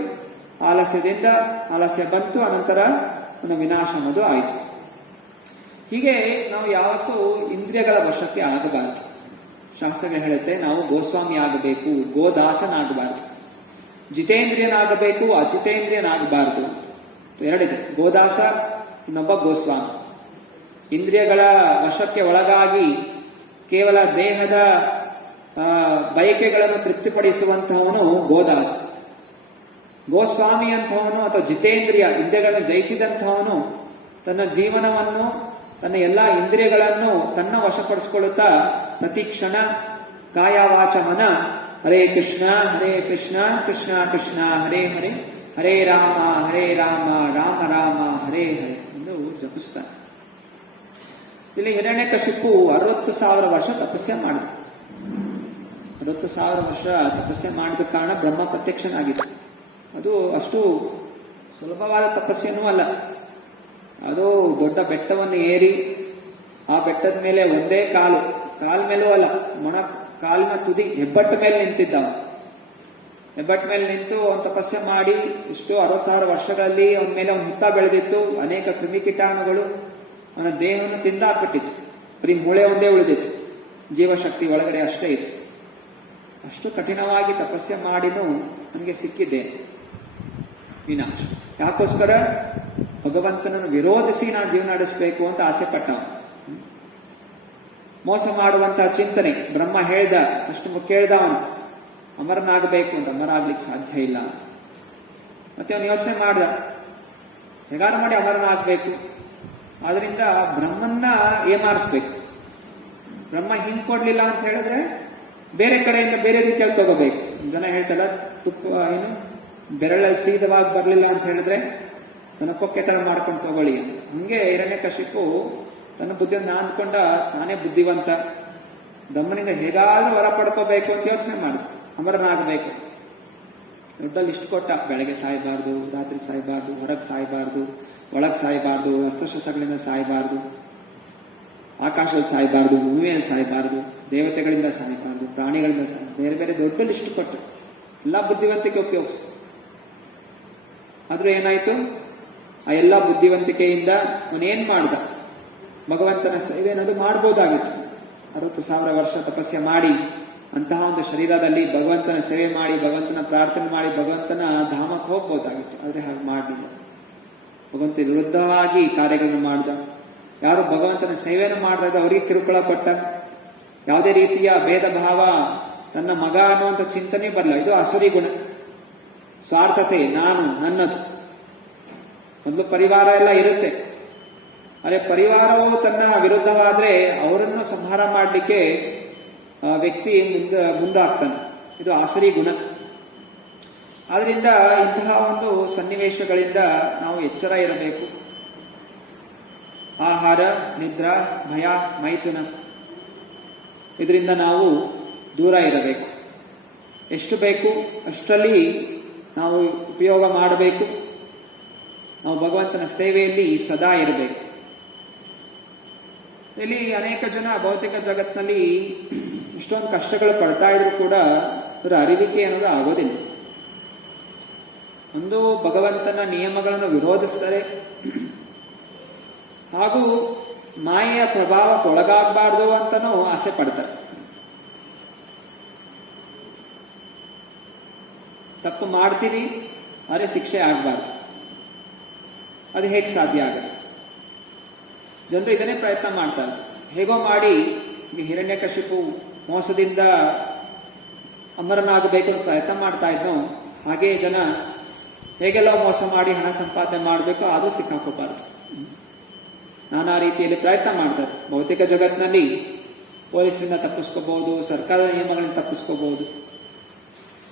ಆಲಸ್ಯ ಬಂತು, ಅನಂತರ ಒಂದು ವಿನಾಶ ಅನ್ನೋದು ಆಯಿತು. ಹೀಗೆ ನಾವು ಯಾವತ್ತೂ ಇಂದ್ರಿಯಗಳ ವಶಕ್ಕೆ ಆಗಬಾರದು. ಶಾಸ್ತ್ರಗಳು ಹೇಳುತ್ತೆ, ನಾವು ಗೋಸ್ವಾಮಿ ಆಗಬೇಕು, ಗೋದಾಸನಾಗಬಾರದು. ಜಿತೇಂದ್ರಿಯನಾಗಬೇಕು, ಅಜಿತೇಂದ್ರಿಯನಾಗಬಾರದು. ಎರಡಿದೆ, ಗೋದಾಸ, ಇನ್ನೊಬ್ಬ ಗೋಸ್ವಾಮಿ. ಇಂದ್ರಿಯಗಳ ವಶಕ್ಕೆ ಒಳಗಾಗಿ ಕೇವಲ ದೇಹದ ಬಯಕೆಗಳನ್ನು ತೃಪ್ತಿಪಡಿಸುವಂತಹವನು ಗೋದಾಸ. ಗೋಸ್ವಾಮಿ ಅಂತಹವನು ಅಥವಾ ಜಿತೇಂದ್ರಿಯ, ಇಂದ್ರಿಯಗಳನ್ನು ಜಯಿಸಿದಂತಹವನು ತನ್ನ ಜೀವನವನ್ನು, ತನ್ನ ಎಲ್ಲಾ ಇಂದ್ರಿಯಗಳನ್ನು ತನ್ನ ವಶಪಡಿಸಿಕೊಳ್ಳುತ್ತಾ ಪ್ರತಿ ಕ್ಷಣ ಕಾಯ ವಾಚ ಮನ ಹರೇ ಕೃಷ್ಣ ಕೃಷ್ಣ ಕೃಷ್ಣ ಹರೇ ಹರೇ, ಹರೇ ರಾಮ ರಾಮ ರಾಮ ಹರೇ ಹರೇ ಎಂದು ಜಪಿಸ್ತಾನೆ. ಇಲ್ಲಿ ಹಿರಣ್ಯಕಶಿಪು 60,000 ವರ್ಷ ತಪಸ್ಸೆ ಮಾಡಿದ. 60,000 ವರ್ಷ ತಪಸ್ಸೆ ಮಾಡಿದ ಕಾರಣ ಬ್ರಹ್ಮ ಪ್ರತ್ಯಕ್ಷನಾಗಿತ್ತು. ಅದು ಅಷ್ಟು ಸುಲಭವಾದ ತಪಸ್ಸೇನೂ ಅಲ್ಲ. ಅದು ದೊಡ್ಡ ಬೆಟ್ಟವನ್ನು ಏರಿ, ಆ ಬೆಟ್ಟದ ಮೇಲೆ ಒಂದೇ ಕಾಲ ಮೇಲೂ ಅಲ್ಲ, ಕಾಲಿನ ತುದಿ ಹೆಬ್ಬಟ್ಟ ಮೇಲೆ ನಿಂತಿದ್ದ. ಹೆಬ್ಬಟ್ಟ ಮೇಲೆ ನಿಂತು ಅವನು ತಪಸ್ಸೆ ಮಾಡಿ ಇಷ್ಟು 60,000 ವರ್ಷಗಳಲ್ಲಿ ಅವನ ಮೇಲೆ ಅವನ ಹುತ್ತ ಬೆಳೆದಿತ್ತು. ಅನೇಕ ಕ್ರಿಮಿಕೀಟಾಣುಗಳು ಅವನ ದೇಹವನ್ನು ತಿಂದಾಕ್ಬಿಟ್ಟಿತ್ತು. ಬರೀ ಮೂಳೆ ಒಂದೇ ಉಳಿದಿತ್ತು, ಜೀವಶಕ್ತಿ ಒಳಗಡೆ ಅಷ್ಟೇ ಇತ್ತು. ಅಷ್ಟು ಕಠಿಣವಾಗಿ ತಪಸ್ಸೆ ಮಾಡಿನೂ ನನಗೆ ಸಿಕ್ಕಿದ್ದೇನೆ ವಿನಾಶ. ಯಾಕೋಸ್ಕರ ಭಗವಂತನನ್ನು ವಿರೋಧಿಸಿ ನಾನು ಜೀವನ ನಡೆಸಬೇಕು ಅಂತ ಆಸೆ ಪಟ್ಟವ. ಮೋಸ ಮಾಡುವಂತಹ ಚಿಂತನೆ ಬ್ರಹ್ಮ ಹೇಳ್ದ, ಅಷ್ಟು ಕೇಳ್ದ ಅವನು. ಅಮರನಾಗಬೇಕು ಅಂತ, ಅಮರ ಆಗ್ಲಿಕ್ಕೆ ಸಾಧ್ಯ ಇಲ್ಲ ಅಂತ. ಮತ್ತೆ ಅವನು ಯೋಚನೆ ಮಾಡ್ದ, ಹೇಗಾರು ಮಾಡಿ ಅಮರನಾಗಬೇಕು, ಆದ್ರಿಂದ ಬ್ರಹ್ಮನ್ನ ಏಮಾರಿಸ್ಬೇಕು. ಬ್ರಹ್ಮ ಹಿಂಗ್ ಕೊಡ್ಲಿಲ್ಲ ಅಂತ ಹೇಳಿದ್ರೆ ಬೇರೆ ಕಡೆಯಿಂದ ಬೇರೆ ರೀತಿಯಲ್ಲಿ ತಗೋಬೇಕು. ಜನ ಹೇಳ್ತಲ್ಲ, ತುಪ್ಪ ಏನು ಬೆರಳಲ್ಲಿ ಸೀದವಾಗಿ ಬರ್ಲಿಲ್ಲ ಅಂತ ಹೇಳಿದ್ರೆ ತನ್ನ ಕೊಕ್ಕೆ ತರ ಮಾಡ್ಕೊಂಡು ತಗೊಳ್ಳಿ ಅಂತ. ಹಂಗೆ ಹಿರಣ್ಯಕಶಿಪು ತನ್ನ ಬುದ್ಧಿಯನ್ನು ಅಂದ್ಕೊಂಡ, ನಾನೇ ಬುದ್ಧಿವಂತ, ದಮ್ಮನಿಂದ ಹೇಗಾದ್ರೂ ವರ ಪಡ್ಕೋಬೇಕು ಅಂತ ಯೋಚನೆ ಮಾಡಿದ, ಅಮರನಾಗಬೇಕು. ದೊಡ್ಡ ಲಿಸ್ಟ್ ಕೊಟ್ಟ, ಬೆಳಗ್ಗೆ ಸಾಯಬಾರ್ದು, ರಾತ್ರಿ ಸಾಯಬಾರ್ದು, ಹೊರಗೆ ಸಾಯಬಾರ್ದು, ಒಳಗೆ ಸಾಯಬಾರ್ದು, ಅಸ್ತ್ರಶಸ್ತ್ರಗಳಿಂದ ಸಾಯಬಾರ್ದು, ಆಕಾಶದಲ್ಲಿ ಸಾಯಬಾರ್ದು, ಭೂಮಿಯಲ್ಲಿ ಸಾಯಬಾರ್ದು, ದೇವತೆಗಳಿಂದ ಸಾಯಬಾರ್ದು, ಪ್ರಾಣಿಗಳಿಂದ ಸಾಯಬಾರ್ದು, ಬೇರೆ ಬೇರೆ ದೊಡ್ಡ ಲಿಸ್ಟ್ ಕೊಟ್ಟು ಎಲ್ಲ ಬುದ್ಧಿವಂತಿಕೆ ಉಪಯೋಗಿಸ್ತು. ಆದ್ರೂ ಏನಾಯ್ತು, ಆ ಎಲ್ಲ ಬುದ್ಧಿವಂತಿಕೆಯಿಂದ ಅವನೇನ್ ಮಾಡ್ದ, ಭಗವಂತನ ಸೇವೆ ಅನ್ನೋದು ಮಾಡ್ಬೋದಾಗಿತ್ತು. 60,000 ವರ್ಷ ತಪಸ್ಯ ಮಾಡಿ ಅಂತಹ ಒಂದು ಶರೀರದಲ್ಲಿ ಭಗವಂತನ ಸೇವೆ ಮಾಡಿ, ಭಗವಂತನ ಪ್ರಾರ್ಥನೆ ಮಾಡಿ, ಭಗವಂತನ ಧಾಮಕ್ಕೆ ಹೋಗ್ಬೋದಾಗಿತ್ತು. ಆದ್ರೆ ಹಾಗೆ ಮಾಡಲಿಲ್ಲ. ಭಗವಂತ ವಿರುದ್ಧವಾಗಿ ಕಾರ್ಯಗಳನ್ನು ಮಾಡ್ದ. ಯಾರು ಭಗವಂತನ ಸೇವೆಯನ್ನು ಮಾಡಿದ್ರೆ ಅವರಿಗೆ ಕಿರುಕುಳ ಕೊಟ್ಟ. ಯಾವುದೇ ರೀತಿಯ ಭೇದ ಭಾವ, ತನ್ನ ಮಗ ಅನ್ನುವಂಥ ಚಿಂತನೆ ಬರಲ್ಲ. ಇದು ಅಸುರಿ ಗುಣ, ಸ್ವಾರ್ಥತೆ, ನಾನು ನನ್ನದು. ಒಂದು ಪರಿವಾರ ಎಲ್ಲ ಇರುತ್ತೆ, ಅದೇ ಪರಿವಾರವು ತನ್ನ ವಿರುದ್ಧವಾದ್ರೆ ಅವರನ್ನು ಸಂಹಾರ ಮಾಡಲಿಕ್ಕೆ ವ್ಯಕ್ತಿ ಮುಂದಾಗ್ತಾನೆ. ಇದು ಆಸುರಿ ಗುಣ. ಆದ್ರಿಂದ ಇಂತಹ ಒಂದು ಸನ್ನಿವೇಶಗಳಿಂದ ನಾವು ಎಚ್ಚರ ಇರಬೇಕು. ಆಹಾರ, ನಿದ್ರಾ, ಭಯ, ಮೈಥುನ, ಇದರಿಂದ ನಾವು ದೂರ ಇರಬೇಕು. ಎಷ್ಟು ಬೇಕು ಅಷ್ಟರಲ್ಲಿ ನಾವು ಉಪಯೋಗ ಮಾಡಬೇಕು. ನಾವು ಭಗವಂತನ ಸೇವೆಯಲ್ಲಿ ಸದಾ ಇರಬೇಕು. ಇಲ್ಲಿ ಅನೇಕ ಜನ ಭೌತಿಕ ಜಗತ್ತಿನಲ್ಲಿ ಇಷ್ಟೊಂದು ಕಷ್ಟಗಳು ಪಡ್ತಾ ಇದ್ರು ಕೂಡ ಅದರ ಅರಿವಿಕೆ ಅನ್ನೋದು ಆಗೋದಿಲ್ಲ. ಒಂದು ಭಗವಂತನ ನಿಯಮಗಳನ್ನು ವಿರೋಧಿಸ್ತಾರೆ, ಹಾಗೂ ಮಾಯೆಯ ಪ್ರಭಾವಕ್ಕೆ ಒಳಗಾಗಬಾರ್ದು ಅಂತನೂ ಆಸೆ ಪಡ್ತಾರೆ. ತಪ್ಪು ಮಾಡ್ತೀವಿ ಆದರೆ ಶಿಕ್ಷೆ ಆಗಬಾರ್ದು, ಅದು ಹೇಗೆ ಸಾಧ್ಯ ಆಗುತ್ತೆ? ಜನರು ಇದನ್ನೇ ಪ್ರಯತ್ನ ಮಾಡ್ತಾರೆ. ಹೇಗೋ ಮಾಡಿ ಈಗ ಹಿರಣ್ಯಕಶಿಪು ಮೋಸದಿಂದ ಅಮರನಾಗಬೇಕು ಅಂತ ಪ್ರಯತ್ನ ಮಾಡ್ತಾ ಇದ್ನೋ, ಹಾಗೆ ಜನ ಹೇಗೆಲ್ಲ ಮೋಸ ಮಾಡಿ ಹಣ ಸಂಪಾದನೆ ಮಾಡಬೇಕು, ಅದು ಸಿಕ್ಕಾಕೋಬಾರ್ದು. ನಾನಾ ರೀತಿಯಲ್ಲಿ ಪ್ರಯತ್ನ ಮಾಡ್ತಾರೆ. ಭೌತಿಕ ಜಗತ್ತಿನಲ್ಲಿ ಪೊಲೀಸರಿಂದ ತಪ್ಪಿಸ್ಕೋಬಹುದು, ಸರ್ಕಾರದ ನಿಯಮಗಳಿಂದ ತಪ್ಪಿಸ್ಕೋಬಹುದು,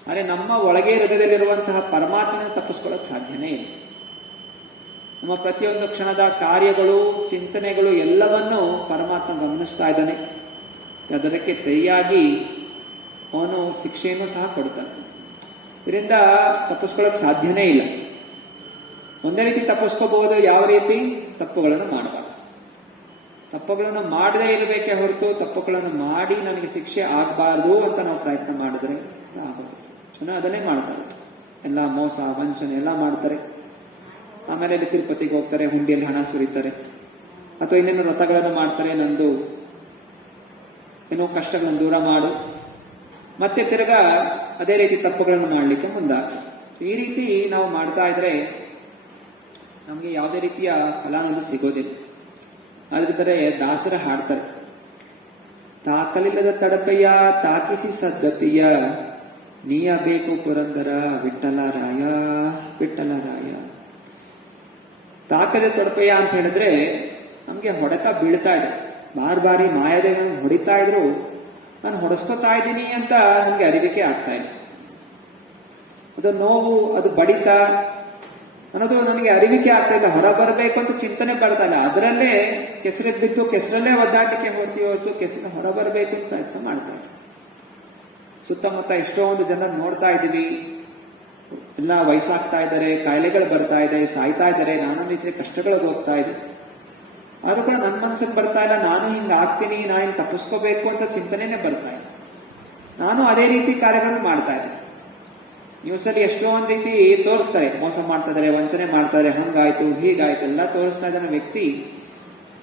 ಆದರೆ ನಮ್ಮ ಒಳಗೆ ಹೃದಯದಲ್ಲಿರುವಂತಹ ಪರಮಾತ್ಮನ ತಪ್ಪಿಸ್ಕೊಳ್ಳೋಕೆ ಸಾಧ್ಯನೇ ಇಲ್ಲ. ನಮ್ಮ ಪ್ರತಿಯೊಂದು ಕ್ಷಣದ ಕಾರ್ಯಗಳು, ಚಿಂತನೆಗಳು ಎಲ್ಲವನ್ನೂ ಪರಮಾತ್ಮ ಗಮನಿಸ್ತಾ ಇದ್ದಾನೆ. ಅದಕ್ಕೆ ಸರಿಯಾಗಿ ಅವನು ಶಿಕ್ಷೆಯನ್ನು ಸಹ ಕೊಡ್ತಾನೆ. ಇದರಿಂದ ತಪ್ಪಿಸ್ಕೊಳ್ಳೋಕೆ ಸಾಧ್ಯನೇ ಇಲ್ಲ. ಒಂದೇ ರೀತಿ ತಪ್ಪಿಸ್ಕೋಬಹುದು, ಯಾವ ರೀತಿ? ತಪ್ಪುಗಳನ್ನು ಮಾಡಬಾರ್ದು. ತಪ್ಪುಗಳನ್ನು ಮಾಡದೇ ಇರಬೇಕೇ ಹೊರತು ತಪ್ಪುಗಳನ್ನು ಮಾಡಿ ನನಗೆ ಶಿಕ್ಷೆ ಆಗಬಾರ್ದು ಅಂತ ನಾವು ಪ್ರಯತ್ನ ಮಾಡಿದ್ರೆ ಆಗೋದು. ಜನ ಅದನ್ನೇ ಮಾಡ್ತಾರೆ. ಎಲ್ಲ ಮೋಸ, ವಂಚನೆ ಎಲ್ಲ ಮಾಡ್ತಾರೆ. ಆಮೇಲೆ ಇಲ್ಲಿ ತಿರುಪತಿಗೆ ಹೋಗ್ತಾರೆ, ಹುಂಡಿಯಲ್ಲಿ ಹಣ ಸುರಿತಾರೆ, ಅಥವಾ ಇನ್ನೇನು ವ್ರತಗಳನ್ನು ಮಾಡ್ತಾರೆ. ನಂದು ಏನೋ ಕಷ್ಟಗಳನ್ನು ದೂರ ಮಾಡು, ಮತ್ತೆ ತಿರ್ಗಾ ಅದೇ ರೀತಿ ತಪ್ಪುಗಳನ್ನು ಮಾಡಲಿಕ್ಕೆ ಮುಂದಾಗ್ತದೆ. ಈ ರೀತಿ ನಾವು ಮಾಡ್ತಾ ಇದ್ರೆ ನಮಗೆ ಯಾವುದೇ ರೀತಿಯ ಫಲ ಅನ್ನೋದು ಸಿಗೋದಿಲ್ಲ. ಆದ್ರೆ ದಾಸರ ಹಾಡ್ತಾರೆ, ತಾಕಲಿಲ್ಲದ ತಡಪಯ್ಯ ತಾಕಿಸಿ ಸದ್ಗತಿಯ, ನೀಯಬೇಕು ಪುರಂದರ ವಿಠಲರಾಯ ವಿಠಲರಾಯ. ತಾಕದ ತಡಪಯ್ಯ ಅಂತ ಹೇಳಿದ್ರೆ ನಮ್ಗೆ ಹೊಡೆತ ಬೀಳ್ತಾ ಇದೆ. ಬಾರಿ ಮಾಯಾದೇವಿ ಹೊಡಿತಾ ಇದ್ರು ನಾನು ಹೊಡೆಸ್ಕೊತಾ ಇದ್ದೀನಿ ಅಂತ ನಮ್ಗೆ ಅರಿವಿಕೆ ಆಗ್ತಾ ಇದೆ. ಅದು ನೋವು, ಅದು ಬಡಿತ ಅನ್ನೋದು ನನಗೆ ಅರಿವಿಕೆ ಆಗ್ತಾ ಇಲ್ಲ. ಹೊರ ಬರಬೇಕು ಅಂತ ಚಿಂತನೆ ಬರ್ತಾ ಇಲ್ಲ. ಅದರಲ್ಲೇ ಕೆಸರಿಗೆ ಬಿದ್ದು ಕೆಸರಲ್ಲೇ ಒದ್ದಾಟಕ್ಕೆ ಹೋಗ್ತೀವಿ ಹೊರತು ಕೆಸರ ಹೊರ ಬರಬೇಕು ಅಂತ ಪ್ರಯತ್ನ ಮಾಡ್ತಾ ಇದ್ದೀವಿ. ಸುತ್ತಮುತ್ತ ಎಷ್ಟೊಂದು ಜನ ನೋಡ್ತಾ ಇದ್ದೀವಿ. ಎಲ್ಲ ವಯಸ್ಸಾಗ್ತಾ ಇದ್ದಾರೆ, ಕಾಯಿಲೆಗಳು ಬರ್ತಾ ಇದೆ, ಸಾಯ್ತಾ ಇದ್ದಾರೆ, ನಾನಾ ರೀತಿಯ ಕಷ್ಟಗಳಿಗೆ ಹೋಗ್ತಾ ಇದೆ. ಆದ್ರೂ ಕೂಡ ನನ್ನ ಮನಸ್ಸಿಗೆ ಬರ್ತಾ ಇಲ್ಲ, ನಾನು ಹಿಂಗ ಆಗ್ತೀನಿ, ನಾನು ತಪ್ಪಿಸ್ಕೋಬೇಕು ಅಂತ ಚಿಂತನೆನೇ ಬರ್ತಾ ಇಲ್ಲ. ನಾನು ಅದೇ ರೀತಿ ಕಾರ್ಯಗಳನ್ನು ಮಾಡ್ತಾ ಇದ್ದೆ. ನ್ಯೂಸಲ್ಲಿ ಎಷ್ಟೊಂದು ರೀತಿ ತೋರಿಸ್ತಾರೆ, ಮೋಸ ಮಾಡ್ತಾ ಇದಾರೆ, ವಂಚನೆ ಮಾಡ್ತಾರೆ, ಹಂಗಾಯ್ತು ಹೀಗಾಯ್ತು ಎಲ್ಲ ತೋರಿಸ್ತಾ ಇದ್ದಾನೆ. ವ್ಯಕ್ತಿ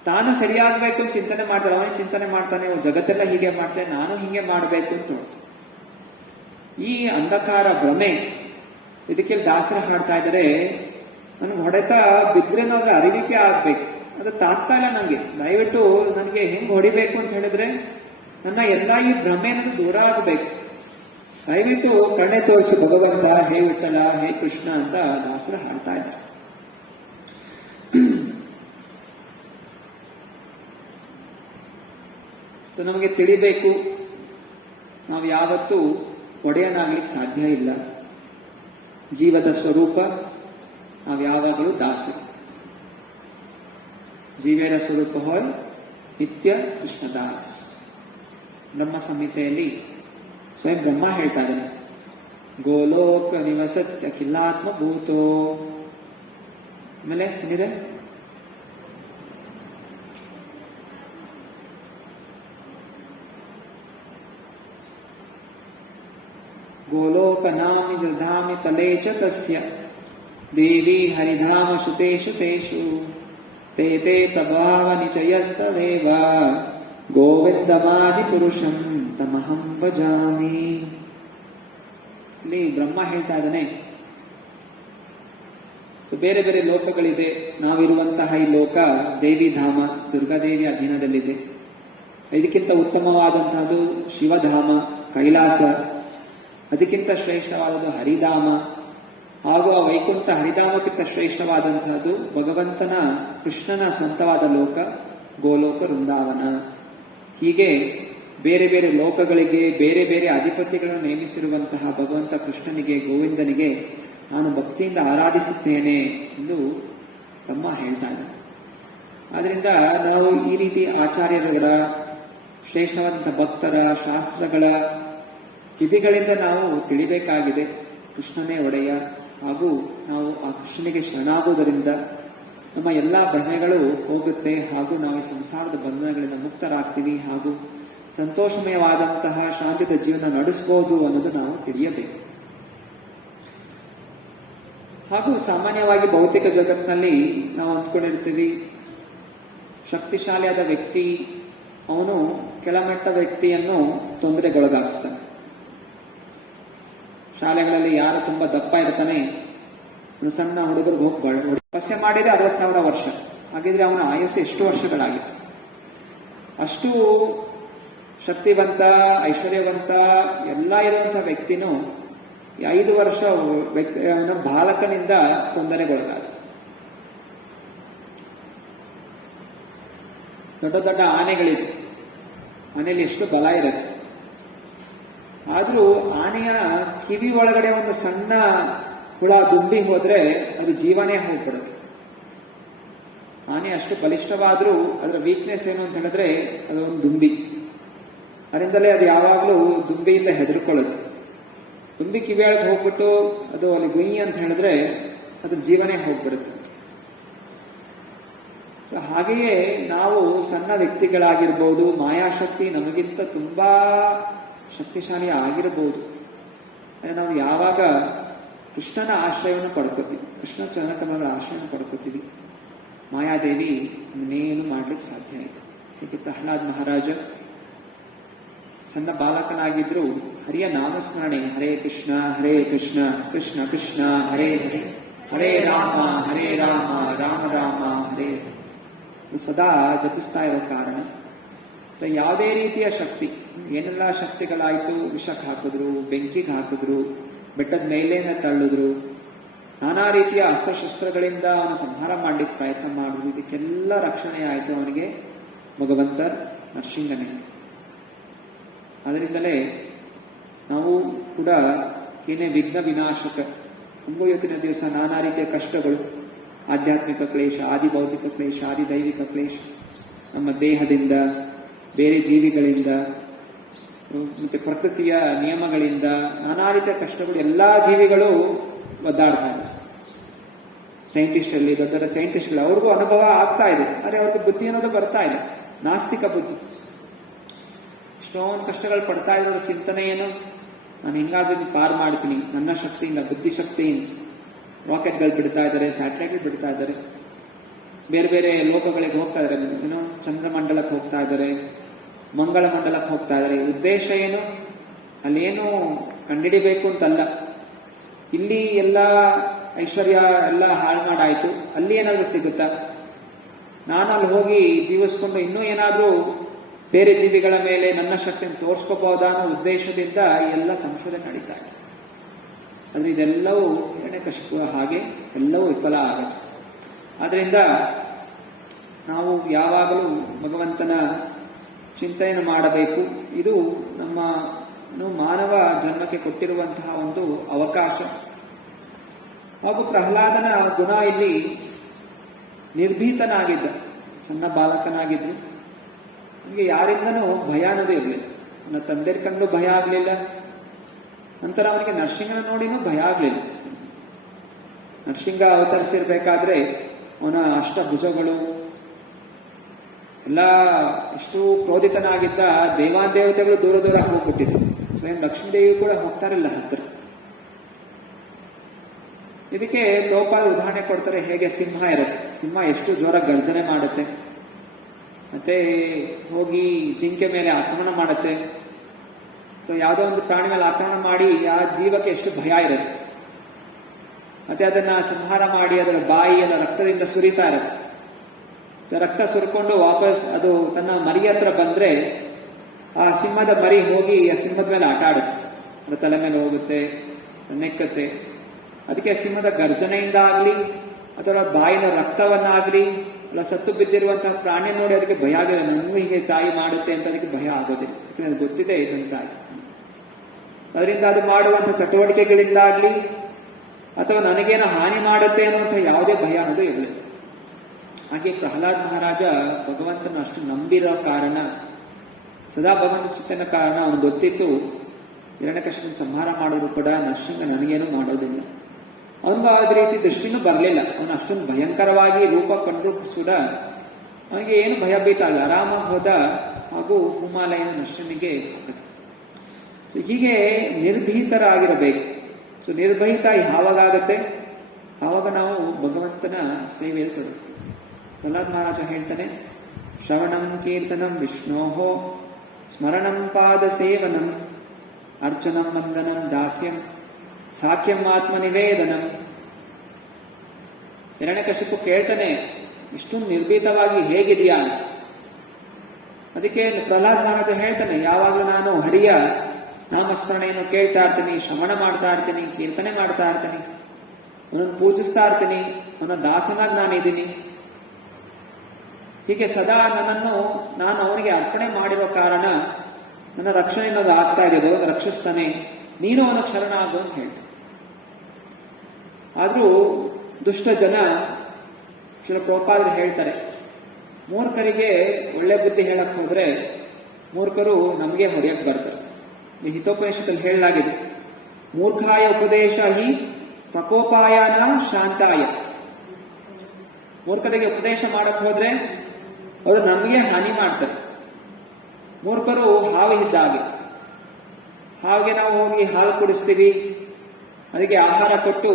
ತಾನು ಸರಿಯಾಗಬೇಕು ಅಂತ ಚಿಂತನೆ ಮಾಡ್ತಾರೆ. ಅವನೇ ಚಿಂತನೆ ಮಾಡ್ತಾನೆ, ಜಗತ್ತೆಲ್ಲ ಹೀಗೆ ಮಾಡ್ತಾನೆ, ನಾನು ಹೀಗೆ ಮಾಡಬೇಕು ಅಂತ ನೋಡ್ತಾನೆ. ಈ ಅಂಧಕಾರ ಭ್ರಮೆ, ಇದಕ್ಕೆ ದಾಸರ ಹಾಡ್ತಾ ಇದ್ದಾರೆ, ನನ್ಗೆ ಹೊಡೆತ ಬಿದ್ರೆ ನನಗೆ ಅರಿವಿಕೆ ಆಗ್ಬೇಕು. ಅದು ತಾಗ್ತಾ ಇಲ್ಲ ನನಗೆ. ದಯವಿಟ್ಟು ನನಗೆ ಹೆಂಗ್ ಹೊಡಿಬೇಕು ಅಂತ ಹೇಳಿದ್ರೆ ನನ್ನ ಎಲ್ಲ ಈ ಭ್ರಮೆ ಅನ್ನೋದು ದೂರ ಆಗಬೇಕು. ದಯವಿಟ್ಟು ಕಣ್ಣೆ ತೋರಿಸಿ ಭಗವಂತ, ಹೇ ವಿಠಲ, ಹೇ ಕೃಷ್ಣ ಅಂತ ದಾಸರು ಹಾಡ್ತಾ ಇದ್ದಾರೆ. ಸೊ ನಮಗೆ ತಿಳಿಬೇಕು, ನಾವು ಯಾವತ್ತೂ ಒಡೆಯನಾಗ್ಲಿಕ್ಕೆ ಸಾಧ್ಯ ಇಲ್ಲ. ಜೀವದ ಸ್ವರೂಪ ನಾವು ಯಾವಾಗಲೂ ದಾಸರು. ಜೀವೇರ ಸ್ವರೂಪ ಹೋಯ್ ನಿತ್ಯ ಕೃಷ್ಣದಾಸ್. ಬ್ರಹ್ಮ ಸಂಹಿತೆಯಲ್ಲಿ ಸ್ವಯಂ ಬ್ರಹ್ಮ ಹೇಳ್ತಾ ಇದ್ದಾನೆ, ಗೋಲೋಕ ನಿವಸತ್ಯ ಕಿಲ್ಲಾತ್ಮ ಭೂತೋ. ಆಮೇಲೆ ಏನಿದೆ, ಗೋಲೋಕನಾಮಿ ಜಧಾಮಿ ತಲೇ ಚ ತಸ್ಯ ದೇವಿ ಹರಿಧಾಮ ಶುತೇಷು ತೇಷು ತೇ ತೇ ಪ್ರಭಾವ ನಿಚಯಸ್ತದೇವ ಗೋವಿಂದಮಾದಿ ಪುರುಷಂ ತಮಹಂ ಭಜಾಮಿ. ಇಲ್ಲಿ ಬ್ರಹ್ಮ ಹೇಳ್ತಾ ಇದ್ದಾನೆ, ಸೊ ಬೇರೆ ಬೇರೆ ಲೋಕಗಳಿದೆ. ನಾವಿರುವಂತಹ ಈ ಲೋಕ ದೇವಿ ಧಾಮ, ದುರ್ಗಾದೇವಿ ಅಧೀನದಲ್ಲಿದೆ. ಇದಕ್ಕಿಂತ ಉತ್ತಮವಾದಂತಹದ್ದು ಶಿವಧಾಮ, ಕೈಲಾಸ. ಅದಕ್ಕಿಂತ ಶ್ರೇಷ್ಠವಾದದ್ದು ಹರಿಧಾಮ, ಹಾಗೂ ಆ ವೈಕುಂಠ ಹರಿಧಾಮಕ್ಕಿಂತ ಶ್ರೇಷ್ಠವಾದಂತಹದ್ದು ಭಗವಂತನ ಕೃಷ್ಣನ ಸ್ವಂತವಾದ ಲೋಕ ಗೋಲೋಕ ವೃಂದಾವನ. ಹೀಗೆ ಬೇರೆ ಬೇರೆ ಲೋಕಗಳಿಗೆ ಬೇರೆ ಬೇರೆ ಅಧಿಪತಿಗಳನ್ನು ನೇಮಿಸಿರುವಂತಹ ಭಗವಂತ ಕೃಷ್ಣನಿಗೆ, ಗೋವಿಂದನಿಗೆ ನಾನು ಭಕ್ತಿಯಿಂದ ಆರಾಧಿಸುತ್ತೇನೆ ಎಂದು ಬ್ರಹ್ಮ ಹೇಳ್ತಾ ಇದ್ದಾನೆ. ಆದ್ರಿಂದ ನಾವು ಈ ರೀತಿ ಆಚಾರ್ಯರುಗಳ, ಶ್ರೇಷ್ಠವಾದಂತಹ ಭಕ್ತರ, ಶಾಸ್ತ್ರಗಳ ವಿಧಿಗಳಿಂದ ನಾವು ತಿಳಿಬೇಕಾಗಿದೆ ಕೃಷ್ಣನೇ ಒಡೆಯ. ಹಾಗೂ ನಾವು ಆ ಕೃಷ್ಣನಿಗೆ ಶರಣಾಗುವುದರಿಂದ ನಮ್ಮ ಎಲ್ಲಾ ಭ್ರಮೆಗಳು ಹೋಗುತ್ತೆ, ಹಾಗೂ ನಾವು ಈ ಸಂಸಾರದ ಬಂಧನಗಳಿಂದ ಮುಕ್ತರಾಗ್ತೀವಿ, ಹಾಗೂ ಸಂತೋಷಮಯವಾದಂತಹ ಶಾಂತಿದ ಜೀವನ ನಡೆಸಬಹುದು ಅನ್ನೋದು ನಾವು ತಿಳಿಯಬೇಕು. ಹಾಗೂ ಸಾಮಾನ್ಯವಾಗಿ ಭೌತಿಕ ಜಗತ್ತಿನಲ್ಲಿ ನಾವು ಅಂದ್ಕೊಂಡಿರ್ತೀವಿ, ಶಕ್ತಿಶಾಲಿಯಾದ ವ್ಯಕ್ತಿ ಅವನು ಕೆಳಮಟ್ಟ ವ್ಯಕ್ತಿಯನ್ನು ತೊಂದರೆಗೊಳಗಾಗಿಸ್ತಾನೆ. ಶಾಲೆಗಳಲ್ಲಿ ಯಾರು ತುಂಬಾ ದಪ್ಪ ಇರ್ತಾನೆ, ಸಣ್ಣ ಹುಡುಗರಿಗೆ ಹೋಗಿ ತಪಸ್ಸೆ ಮಾಡಿದ್ರೆ 60,000 ವರ್ಷ, ಹಾಗಿದ್ರೆ ಅವನ ಆಯುಷ್ಯ ಎಷ್ಟು ವರ್ಷಗಳಾಗಿತ್ತು. ಅಷ್ಟು ಶಕ್ತಿವಂತ, ಐಶ್ವರ್ಯವಂತ ಎಲ್ಲ ಇರುವಂತಹ ವ್ಯಕ್ತಿನೂ 5 ವರ್ಷ ಅವನ ಬಾಲಕನಿಂದ ತೊಂದರೆಗೊಳಗಾದ. ದೊಡ್ಡ ದೊಡ್ಡ ಆನೆಗಳಿದೆ, ಆನೆಯಲ್ಲಿ ಎಷ್ಟು ಬಲ ಇರುತ್ತೆ. ಆದ್ರೂ ಆನೆಯ ಕಿವಿ ಒಳಗಡೆ ಒಂದು ಸಣ್ಣ ಹುಳ ದುಂಬಿ ಹೋದ್ರೆ ಅದು ಜೀವನೇ ಹೋಗ್ಬಿಡುತ್ತೆ. ಆನೆ ಅಷ್ಟು ಬಲಿಷ್ಠವಾದ್ರೂ ಅದರ ವೀಕ್ನೆಸ್ ಏನು ಅಂತ ಹೇಳಿದ್ರೆ ಅದು ಒಂದು ದುಂಬಿ. ಅದರಿಂದಲೇ ಅದು ಯಾವಾಗಲೂ ದುಂಬಿಯಿಂದ ಹೆದರ್ಕೊಳ್ಳುತ್ತೆ. ದುಂಬಿ ಕಿವಿಯೊಳಗೆ ಹೋಗ್ಬಿಟ್ಟು ಅದು ಅಲ್ಲಿ ಗುಯಿ ಅಂತ ಹೇಳಿದ್ರೆ ಅದ್ರ ಜೀವನೇ ಹೋಗ್ಬಿಡುತ್ತೆ. ಸೊ ಹಾಗೆಯೇ ನಾವು ಸಣ್ಣ ವ್ಯಕ್ತಿಗಳಾಗಿರ್ಬೋದು, ಮಾಯಾಶಕ್ತಿ ನಮಗಿಂತ ತುಂಬಾ ಶಕ್ತಿಶಾಲಿ ಆಗಿರಬಹುದು. ನಾವು ಯಾವಾಗ ಕೃಷ್ಣನ ಆಶ್ರಯವನ್ನು ಪಡ್ಕೋತೀವಿ, ಕೃಷ್ಣ ಚರಣಕಮಲಗಳ ಆಶ್ರಯವನ್ನು ಪಡ್ಕೋತೀವಿ, ಮಾಯಾದೇವಿ ಇನ್ನೇನು ಮಾಡ್ಲಿಕ್ಕೆ ಸಾಧ್ಯ ಇದೆ. ಹೀಗೆ ಪ್ರಹ್ಲಾದ್ ಮಹಾರಾಜ ಸಣ್ಣ ಬಾಲಕನಾಗಿದ್ರು ಹರಿಯ ನಾಮಸ್ಮರಣೆ, ಹರೇ ಕೃಷ್ಣ ಕೃಷ್ಣ ಕೃಷ್ಣ ಹರೇ ಹರೇ, ಹರೇ ರಾಮ ರಾಮ ರಾಮ ಹರೇ ಸದಾ ಜಪಿಸ್ತಾ ಇರೋ ಕಾರಣ ಯಾವುದೇ ರೀತಿಯ ಶಕ್ತಿ, ಏನೆಲ್ಲ ಶಕ್ತಿಗಳಾಯ್ತು, ವಿಷಕ್ಕೆ ಹಾಕಿದ್ರು, ಬೆಂಕಿಗೆ ಹಾಕಿದ್ರು, ಬೆಟ್ಟದ ಮೇಲೇನ ತಳ್ಳಿದ್ರು, ನಾನಾ ರೀತಿಯ ಅಸ್ತ್ರಶಸ್ತ್ರಗಳಿಂದ ಅವನು ಸಂಹಾರ ಮಾಡ್ಲಿಕ್ಕೆ ಪ್ರಯತ್ನ ಮಾಡಿದ್ರು. ಇದಕ್ಕೆಲ್ಲ ರಕ್ಷಣೆ ಆಯಿತು ಅವನಿಗೆ ಭಗವಂತ ನರಸಿಂಹನಿಂದ. ಅದರಿಂದಲೇ ನಾವು ಕೂಡ ಏನೇ ವಿಘ್ನ ವಿನಾಶಕ, ಇವತ್ತಿನ ದಿವಸ ನಾನಾ ರೀತಿಯ ಕಷ್ಟಗಳು, ಆಧ್ಯಾತ್ಮಿಕ ಕ್ಲೇಶ, ಆದಿ ಭೌತಿಕ ಕ್ಲೇಶ, ಆದಿ ದೈವಿಕ ಕ್ಲೇಶ, ನಮ್ಮ ದೇಹದಿಂದ, ಬೇರೆ ಜೀವಿಗಳಿಂದ, ಮತ್ತೆ ಪ್ರಕೃತಿಯ ನಿಯಮಗಳಿಂದ ನಾನಾ ರೀತಿಯ ಕಷ್ಟಗಳು ಎಲ್ಲಾ ಜೀವಿಗಳು ಒದ್ದಾಡ್ತಾರೆ. ಸೈಂಟಿಸ್ಟ್ ಅಲ್ಲಿ ದೊಡ್ಡ ದೊಡ್ಡ ಸೈಂಟಿಸ್ಟ್ಗಳು ಅವ್ರಿಗೂ ಅನುಭವ ಆಗ್ತಾ ಇದೆ, ಆದರೆ ಅವ್ರಿಗೆ ಬುದ್ಧಿ ಅನ್ನೋದು ಬರ್ತಾ ಇದೆ, ನಾಸ್ತಿಕ ಬುದ್ಧಿ. ಇಷ್ಟೊಂದು ಕಷ್ಟಗಳು ಪಡ್ತಾ ಇರೋ ಚಿಂತನೆ ಏನು, ನಾನು ಹಿಂಗಾದ್ರೂ ಪಾರ್ ಮಾಡ್ತೀನಿ ನನ್ನ ಶಕ್ತಿಯಿಂದ, ಬುದ್ಧಿಶಕ್ತಿಯಿಂದ. ರಾಕೆಟ್ಗಳು ಬಿಡ್ತಾ ಇದ್ದಾರೆ, ಸ್ಯಾಟಲೈಟ್ ಬಿಡ್ತಾ ಇದ್ದಾರೆ, ಬೇರೆ ಬೇರೆ ಲೋಕಗಳಿಗೆ ಹೋಗ್ತಾ ಇದ್ದಾರೆ, ಏನೋ ಚಂದ್ರಮಂಡಲಕ್ಕೆ ಹೋಗ್ತಾ ಇದ್ದಾರೆ, ಮಂಗಳ ಮಂಡಲಕ್ಕೆ ಹೋಗ್ತಾ ಇದ್ದಾರೆ. ಉದ್ದೇಶ ಏನು, ಅಲ್ಲೇನು ಕಂಡಿಡಿಬೇಕು ಅಂತಲ್ಲ, ಇಲ್ಲಿ ಎಲ್ಲ ಐಶ್ವರ್ಯ ಎಲ್ಲ ಹಾಳು ಮಾಡಾಯ್ತು, ಅಲ್ಲಿ ಏನಾದ್ರೂ ಸಿಗುತ್ತಾ, ನಾನು ಅಲ್ಲಿ ಹೋಗಿ ಜೀವಿಸ್ಕೊಂಡು ಇನ್ನೂ ಏನಾದ್ರೂ ಬೇರೆ ಜೀವಿಗಳ ಮೇಲೆ ನನ್ನ ಶಕ್ತಿಯನ್ನು ತೋರಿಸ್ಕೋಬಹುದಾ ಅನ್ನೋ ಉದ್ದೇಶದಿಂದ ಎಲ್ಲ ಸಂಶೋಧನೆ ನಡೀತಾ ಇದೆ. ಆದರೆ ಇದೆಲ್ಲವೂ ಹಿರಣ್ಯಕಶಿಪುವ ಹಾಗೆ ಎಲ್ಲವೂ ವಿಫಲ ಆಗುತ್ತೆ. ಆದ್ರಿಂದ ನಾವು ಯಾವಾಗಲೂ ಭಗವಂತನ ಚಿಂತನೆಯನ್ನು ಮಾಡಬೇಕು. ಇದು ನಮ್ಮ ಮಾನವ ಜನ್ಮಕ್ಕೆ ಕೊಟ್ಟಿರುವಂತಹ ಒಂದು ಅವಕಾಶ. ಹಾಗೂ ಪ್ರಹ್ಲಾದನ ಗುಣ ಇಲ್ಲಿ ನಿರ್ಭೀತನಾಗಿದ್ದ, ಸಣ್ಣ ಬಾಲಕನಾಗಿದ್ದು, ನನಗೆ ಯಾರಿಂದನೂ ಭಯ ಅನ್ನೋದೇ ಇರಲಿಲ್ಲ. ನನ್ನ ತಂದೆ ಕಂಡು ಭಯ ಆಗಲಿಲ್ಲ. ನಂತರ ಅವನಿಗೆ ನರಸಿಂಹನ ನೋಡಿನೂ ಭಯ ಆಗಲಿಲ್ಲ. ನರಸಿಂಹ ಅವತರಿಸಿರ್ಬೇಕಾದ್ರೆ ಅವನ ಅಷ್ಟಭುಜಗಳು ಎಲ್ಲ ಎಷ್ಟು ಕ್ರೋಧಿತನಾಗಿದ್ದ, ದೇವಾದೇವತೆಗಳು ದೂರ ದೂರ ಹೋಗ್ಬಿಟ್ಟಿದ್ರು. ಸ್ವಯಂ ಲಕ್ಷ್ಮೀದೇವಿ ಕೂಡ ಹೋಗ್ತಾರಿಲ್ಲ ಹತ್ತಿರ. ಇದಕ್ಕೆ ಲೋಪಾಲ ಉದಾಹರಣೆ ಕೊಡ್ತಾರೆ. ಹೇಗೆ ಸಿಂಹ ಇರುತ್ತೆ, ಸಿಂಹ ಎಷ್ಟು ಜೋರ ಗರ್ಜನೆ ಮಾಡುತ್ತೆ, ಮತ್ತೆ ಹೋಗಿ ಜಿಂಕೆ ಮೇಲೆ ಆಕ್ರಮಣ ಮಾಡುತ್ತೆ, ಯಾವುದೋ ಒಂದು ಪ್ರಾಣಿ ಮೇಲೆ ಆಕ್ರಮಣ ಮಾಡಿ ಆ ಜೀವಕ್ಕೆ ಎಷ್ಟು ಭಯ ಇರುತ್ತೆ. ಮತ್ತೆ ಅದನ್ನ ಸಂಹಾರ ಮಾಡಿ ಅದರ ಬಾಯಿಯ ರಕ್ತದಿಂದ ಸುರಿತಾ ಇರುತ್ತೆ. ರಕ್ತ ಸುರ್ಕೊಂಡು ವಾಪಸ್ ಅದು ತನ್ನ ಮರಿ ಹತ್ರ ಬಂದ್ರೆ ಆ ಸಿಂಹದ ಮರಿ ಹೋಗಿ ಆ ಸಿಂಹದ ಮೇಲೆ ಆಟ ಆಡುತ್ತೆ, ಅದರ ತಲೆ ಮೇಲೆ ಹೋಗುತ್ತೆ, ನೆಕ್ಕತ್ತೆ. ಅದಕ್ಕೆ ಸಿಂಹದ ಗರ್ಜನೆಯಿಂದ ಆಗ್ಲಿ ಅಥವಾ ಬಾಯಿನ ರಕ್ತವನ್ನಾಗ್ಲಿ ಅಲ್ಲ ಸತ್ತು ಬಿದ್ದಿರುವಂತಹ ಪ್ರಾಣಿ ನೋಡಿ ಅದಕ್ಕೆ ಭಯ ಆಗಿಲ್ಲ. ನನಗೂ ಹೀಗೆ ತಾಯಿ ಮಾಡುತ್ತೆ ಅಂತ ಅದಕ್ಕೆ ಭಯ ಆಗೋದಿಲ್ಲ, ಅದು ಗೊತ್ತಿದೆ ಇದನ್ನು ತಾಯಿ. ಅದರಿಂದ ಅದು ಮಾಡುವಂತಹ ಚಟುವಟಿಕೆಗಳಿಂದಾಗ್ಲಿ ಅಥವಾ ನನಗೇನೋ ಹಾನಿ ಮಾಡುತ್ತೆ ಅನ್ನುವಂಥ ಯಾವುದೇ ಭಯ ಅನ್ನೋದು ಇರಲಿಲ್ಲ. ಹಾಗೆ ಪ್ರಹ್ಲಾದ್ ಮಹಾರಾಜ ಭಗವಂತನ ಅಷ್ಟು ನಂಬಿರೋ ಕಾರಣ, ಸದಾ ಭಗವಂತ ಚಿತ್ತನ ಕಾರಣ ಅವನು ಗೊತ್ತಿತ್ತು ಹಿರಣ್ಯಕಶಿಪನ ಸಂಹಾರ ಮಾಡೋದು ಕೂಡ ನರಸಿಂಹ ನನಗೇನು ಮಾಡೋದಿಲ್ಲ. ಅವನಿಗೂ ಆದ ರೀತಿ ದೃಷ್ಟಿನೂ ಬರಲಿಲ್ಲ. ಅವನು ಅಷ್ಟೊಂದು ಭಯಂಕರವಾಗಿ ರೂಪ ಕಂಡು ಕೂಡ ಅವನಿಗೆ ಏನು ಭಯಭೀತ ಅಲ್ಲ, ಆರಾಮಾಗಿ ಹೋದ. ಹಾಗೂ ಹಿಮಾಲಯ ನರಸಿಂಹನಿಗೆ ಹಾಕುತ್ತೆ. ಸೊ ಹೀಗೆ ನಿರ್ಭೀತರಾಗಿರಬೇಕು. ಸೊ ನಿರ್ಭೀತ ಯಾವಾಗತ್ತೆ, ಆವಾಗ ನಾವು ಭಗವಂತನ ಸೇವೆಯಲ್ಲಿ ತೊಡಗ್ತೀವಿ. ಪ್ರಹ್ಲಾದ್ ಮಹಾರಾಜ ಹೇಳ್ತಾನೆ, ಶ್ರವಣಂ ಕೀರ್ತನಂ ವಿಷ್ಣೋಹೋ ಸ್ಮರಣಂ ಪಾದ ಸೇವನಂ ಅರ್ಚನಂ ವಂದನಂ ದಾಸ್ಯಂ ಸಾಖ್ಯಂ ಆತ್ಮ ನಿವೇದನಂ. ಹಿರಣ್ಯಕಶಿಪು ಕೇಳ್ತಾನೆ, ಇಷ್ಟೊಂದು ನಿರ್ಭೀತವಾಗಿ ಹೇಗಿದೆಯಾ ಅಂತ. ಅದಕ್ಕೆ ಪ್ರಹ್ಲಾದ್ ಮಹಾರಾಜ ಹೇಳ್ತಾನೆ, ಯಾವಾಗಲೂ ನಾನು ಹರಿಯ ನಾಮಸ್ಮರಣೆಯನ್ನು ಕೇಳ್ತಾ ಇರ್ತೀನಿ, ಶ್ರವಣ ಮಾಡ್ತಾ ಇರ್ತೀನಿ, ಕೀರ್ತನೆ ಮಾಡ್ತಾ ಇರ್ತೀನಿ, ಅವನನ್ನು ಪೂಜಿಸ್ತಾ ಇರ್ತೀನಿ, ಅವನ ದಾಸನಾಗಿ ನಾನಿದ್ದೀನಿ. ಹೀಗೆ ಸದಾ ನಾನು ಅವನಿಗೆ ಅರ್ಪಣೆ ಮಾಡಿರೋ ಕಾರಣ ನನ್ನ ರಕ್ಷಣೆ ಅನ್ನೋದು ಆಗ್ತಾ ಇದೆ, ರಕ್ಷಿಸ್ತಾನೆ, ನೀನು ಅವನ ಶರಣ ಆಗು ಅಂತ ಹೇಳ್ತಾನೆ. ಆದ್ರೂ ದುಷ್ಟ ಜನ ಶ್ರೀಲ ಪ್ರಭುಪಾದರು ಹೇಳ್ತಾರೆ, ಮೂರ್ಖರಿಗೆ ಒಳ್ಳೆ ಬುದ್ಧಿ ಹೇಳಕ್ ಹೋದ್ರೆ ಮೂರ್ಖರು ನಮಗೆ ಹೊಡೆಯಕ್ಕೆ ಬರ್ತಾರೆ. ಈ ಹಿತೋಪನಿಷತ್ತಲ್ಲಿ ಹೇಳಲಾಗಿದೆ, ಮೂರ್ಖಾಯ ಉಪದೇಶ ಹಿ ಪ್ರಕೋಪಾಯನ ಶಾಂತಾಯ. ಮೂರ್ಖರಿಗೆ ಉಪದೇಶ ಮಾಡಕ್ ಹೋದ್ರೆ ಅವರು ನಮಗೆ ಹಾನಿ ಮಾಡ್ತಾರೆ. ಮೂರ್ಖರು ಹಾವು ಇದ್ದಾಗೆ, ಹಾವಿಗೆ ನಾವು ಹೋಗಿ ಹಾಲು ಕುಡಿಸ್ತೀವಿ, ಅದಕ್ಕೆ ಆಹಾರ ಕೊಟ್ಟು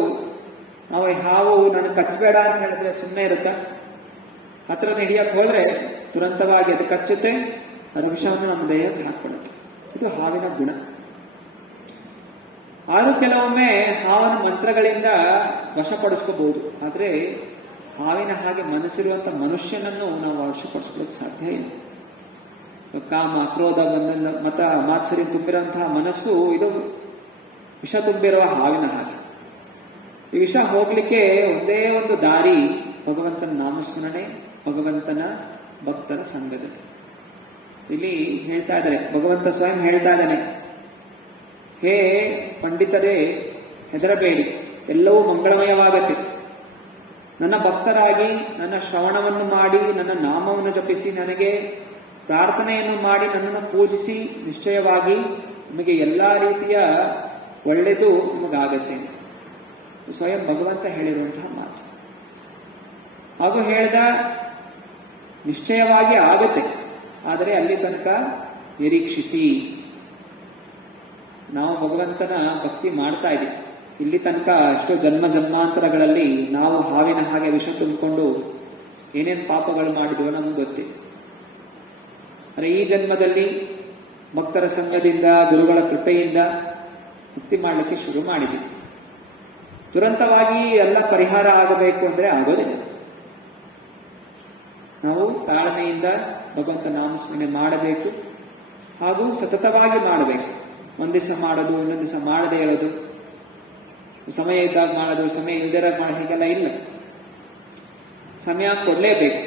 ನಾವು ಹಾವು ನನಗೆ ಕಚ್ಚಬೇಡ ಅಂತ ಹೇಳಿದ್ರೆ ಸುಮ್ಮನೆ ಇರುತ್ತಾ? ಹತ್ರ ಹಿಡಿಯಕ್ಕೆ ಹೋದ್ರೆ ತುರಂತವಾಗಿ ಅದು ಕಚ್ಚುತ್ತೆ, ಅದು ವಿಷವನ್ನು ನಮ್ಮ ದೇಹಕ್ಕೆ ಹಾಕ್ಬಿಡುತ್ತೆ. ಇದು ಹಾವಿನ ಗುಣ. ಆದ್ರೂ ಕೆಲವೊಮ್ಮೆ ಹಾವಿನ ಮಂತ್ರಗಳಿಂದ ವಶಪಡಿಸ್ಕೋಬಹುದು. ಆದ್ರೆ ಹಾವಿನ ಹಾಗೆ ಮನಸ್ಸಿರುವಂತ ಮನುಷ್ಯನನ್ನು ನಾವು ವಶಪಡಿಸ್ಕೊಳ್ಳೋಕೆ ಸಾಧ್ಯ ಇಲ್ಲ. ಕಾಮ, ಕ್ರೋಧ, ಮತ, ಮಾತ್ಸರ್ಯ ತುಂಬಿರುವಂತಹ ಮನಸ್ಸು ಇದು ವಿಷ ತುಂಬಿರುವ ಹಾವಿನ ಹಾಗೆ. ಈ ವಿಷ ಹೋಗ್ಲಿಕ್ಕೆ ಒಂದೇ ಒಂದು ದಾರಿ, ಭಗವಂತನ ನಾಮಸ್ಮರಣೆ, ಭಗವಂತನ ಭಕ್ತರ ಸಂಘದಲ್ಲಿ. ಇಲ್ಲಿ ಹೇಳ್ತಾ ಇದ್ದಾರೆ, ಭಗವಂತ ಸ್ವಯಂ ಹೇಳ್ತಾ ಇದ್ದಾನೆ, ಹೇ ಪಂಡಿತರೇ ಹೆದರಬೇಡಿ, ಎಲ್ಲವೂ ಮಂಗಳಮಯವಾಗತ್ತೆ. ನನ್ನ ಭಕ್ತರಾಗಿ ನನ್ನ ಶ್ರವಣವನ್ನು ಮಾಡಿ, ನನ್ನ ನಾಮವನ್ನು ಜಪಿಸಿ, ನನಗೆ ಪ್ರಾರ್ಥನೆಯನ್ನು ಮಾಡಿ, ನನ್ನನ್ನು ಪೂಜಿಸಿ, ನಿಶ್ಚಯವಾಗಿ ನಿಮಗೆ ಎಲ್ಲಾ ರೀತಿಯ ಒಳ್ಳೆಯದು ನಿಮಗಾಗತ್ತೆ ಅಂತ ಸ್ವಯಂ ಭಗವಂತ ಹೇಳಿರುವಂತಹ ಮಾತು. ಹಾಗೂ ಹೇಳ್ದ ನಿಶ್ಚಯವಾಗಿ ಆಗತ್ತೆ, ಆದರೆ ಅಲ್ಲಿ ತನಕ ನಿರೀಕ್ಷಿಸಿ. ನಾವು ಭಗವಂತನ ಭಕ್ತಿ ಮಾಡ್ತಾ ಇದ್ದೀವಿ, ಇಲ್ಲಿ ತನಕ ಎಷ್ಟೋ ಜನ್ಮ ಜನ್ಮಾಂತರಗಳಲ್ಲಿ ನಾವು ಹಾವಿನ ಹಾಗೆ ವಿಷ ತುಂಬಿಕೊಂಡು ಏನೇನು ಪಾಪಗಳು ಮಾಡಿದ್ವೋ ನಮ್ಗೆ ಗೊತ್ತಿದೆ. ಆದರೆ ಈ ಜನ್ಮದಲ್ಲಿ ಭಕ್ತರ ಸಂಘದಿಂದ, ಗುರುಗಳ ಕೃಪೆಯಿಂದ ಮುಕ್ತಿ ಮಾಡಲಿಕ್ಕೆ ಶುರು ಮಾಡಿದ್ದೀವಿ. ತುರಂತವಾಗಿ ಎಲ್ಲ ಪರಿಹಾರ ಆಗಬೇಕು ಅಂದ್ರೆ ಆಗೋದಿಲ್ಲ. ನಾವು ತಾಳ್ಮೆಯಿಂದ ಭಗವಂತ ನಾಮಸ್ಮರಣೆ ಮಾಡಬೇಕು, ಹಾಗೂ ಸತತವಾಗಿ ಮಾಡಬೇಕು. ಒಂದ್ ದಿವಸ ಮಾಡೋದು, ಇನ್ನೊಂದು ದಿವಸ ಮಾಡದೇ ಇರೋದು, ಸಮಯ ಇದ್ದಾಗ ಮಾಡೋದು, ಸಮಯ ಇಲ್ದಿರಾಗ ಮಾಡೋದು, ಹೀಗೆಲ್ಲ ಇಲ್ಲ. ಸಮಯ ಕೊಡಲೇಬೇಕು.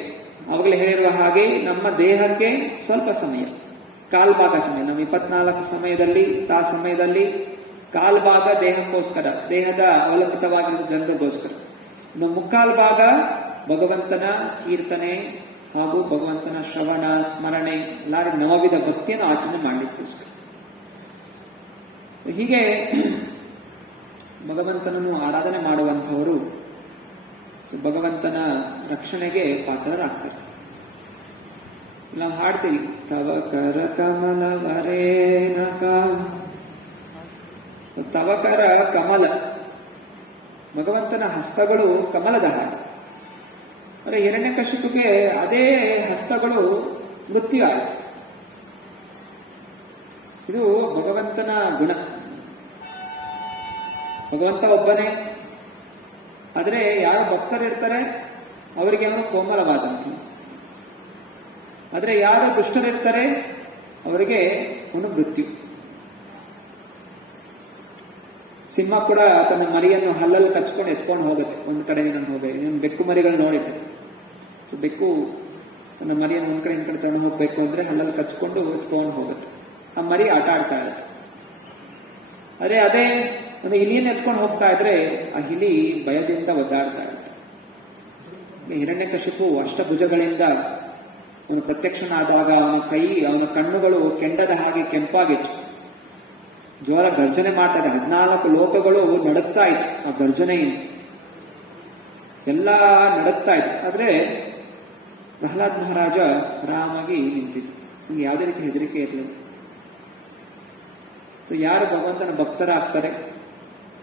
ಅವಾಗಲೇ ಹೇಳಿರುವ ಹಾಗೆ ನಮ್ಮ ದೇಹಕ್ಕೆ ಸ್ವಲ್ಪ ಸಮಯ, ಕಾಲ್ಭಾಗ ಸಮಯ. ನಮ್ಮ 24 ಸಮಯದಲ್ಲಿ ಕಾಲ್ ಭಾಗ ದೇಹಕ್ಕೋಸ್ಕರ, ದೇಹದ ಅವಲಂಬಿತವಾಗಿರುವ ಜನರಿಗೋಸ್ಕರ. ಇನ್ನು ಮುಕ್ಕಾಲ್ ಭಾಗ ಭಗವಂತನ ಕೀರ್ತನೆ ಹಾಗೂ ಭಗವಂತನ ಶ್ರವಣ ಸ್ಮರಣೆ, ಎಲ್ಲರೂ ನವವಿಧ ಭಕ್ತಿಯನ್ನು ಆಚರಣೆ ಮಾಡಲಿಕ್ಕೋಸ್ಕರ. ಹೀಗೆ ಭಗವಂತನನ್ನು ಆರಾಧನೆ ಮಾಡುವಂಥವರು ಭಗವಂತನ ರಕ್ಷಣೆಗೆ ಪಾತ್ರರಾಗ್ತಾರೆ. ನಾವು ಹಾಡ್ತೀವಿ, ತವ ಕರ ಕಮಲವರೇನಕ. ತವಕರ ಕಮಲ, ಭಗವಂತನ ಹಸ್ತಗಳು ಕಮಲದ ಹಾಗೆ. ಅಂದರೆ ಹಿರಣ್ಯಕಶಿಪುಗೆ ಅದೇ ಹಸ್ತಗಳು ಮೃತ್ಯು ಆಯಿತು. ಇದು ಭಗವಂತನ ಗುಣ. ಭಗವಂತ ಒಬ್ಬನೇ, ಆದರೆ ಯಾರು ಭಕ್ತರಿರ್ತಾರೆ ಅವರಿಗೆ ಅವನು ಕೋಮಲವಾದಂಥ, ಆದರೆ ಯಾರು ದುಷ್ಟರಿರ್ತಾರೆ ಅವರಿಗೆ ಅವನು ಮೃತ್ಯು. ಸಿಂಹ ಕೂಡ ತನ್ನ ಮರಿಯನ್ನು ಹಲ್ಲಲ್ಲಿ ಕಚ್ಕೊಂಡು ಎತ್ಕೊಂಡು ಹೋಗುತ್ತೆ. ಒಂದು ಕಡೆಗೆ ನಾನು ಹೋಗಬೇಕು, ನೀನು ಬೆಕ್ಕು ಮರಿಗಳು ನೋಡಿದ್ದೆ. ಸೊ ಬೆಕ್ಕು ತನ್ನ ಮರಿಯನ್ನು ಒಂದ್ ಕಡೆ ಇಂದ್ ಕಡೆ ತಗೊಂಡು ಹೋಗ್ಬೇಕು ಅಂದ್ರೆ ಹಲ್ಲಲ್ಲಿ ಕಚ್ಕೊಂಡು ಎತ್ಕೊಂಡು ಹೋಗುತ್ತೆ. ಆ ಮರಿ ಆಟ ಆಡ್ತಾ ಇರುತ್ತೆ. ಅದೇ ಒಂದು ಇಲಿಯನ್ನು ಎತ್ಕೊಂಡು ಹೋಗ್ತಾ ಇದ್ರೆ ಆ ಇಲಿ ಭಯದಿಂದ ಒದ್ದಾಡ್ತಾ ಇರುತ್ತೆ. ಹಿರಣ್ಯಕಶಿಪು ಅಷ್ಟಭುಜಗಳಿಂದ ಅವನು ಪ್ರತ್ಯಕ್ಷನಾದಾಗ ಅವನ ಕೈ, ಅವನ ಕಣ್ಣುಗಳು ಕೆಂಡದ ಹಾಗೆ ಕೆಂಪಾಗಿತ್ತು. ಜೋರ ಗರ್ಜನೆ ಮಾಡ್ತಾ ಇದೆ. 14 ಲೋಕಗಳು ನಡುತ್ತಾ ಇತ್ತು ಆ ಗರ್ಜನೆಯಿಂದ, ಎಲ್ಲ ನಡುತ್ತಾ ಇತ್ತು. ಆದ್ರೆ ಪ್ರಹ್ಲಾದ್ ಮಹಾರಾಜ ಆರಾಮಾಗಿ ನಿಂತಿತ್ತು. ನಿಮ್ಗೆ ಯಾವುದೇ ರೀತಿ ಹೆದರಿಕೆ ಇರಲಿಲ್ಲ. ಯಾರು ಭಗವಂತನ ಭಕ್ತರಾಗ್ತಾರೆ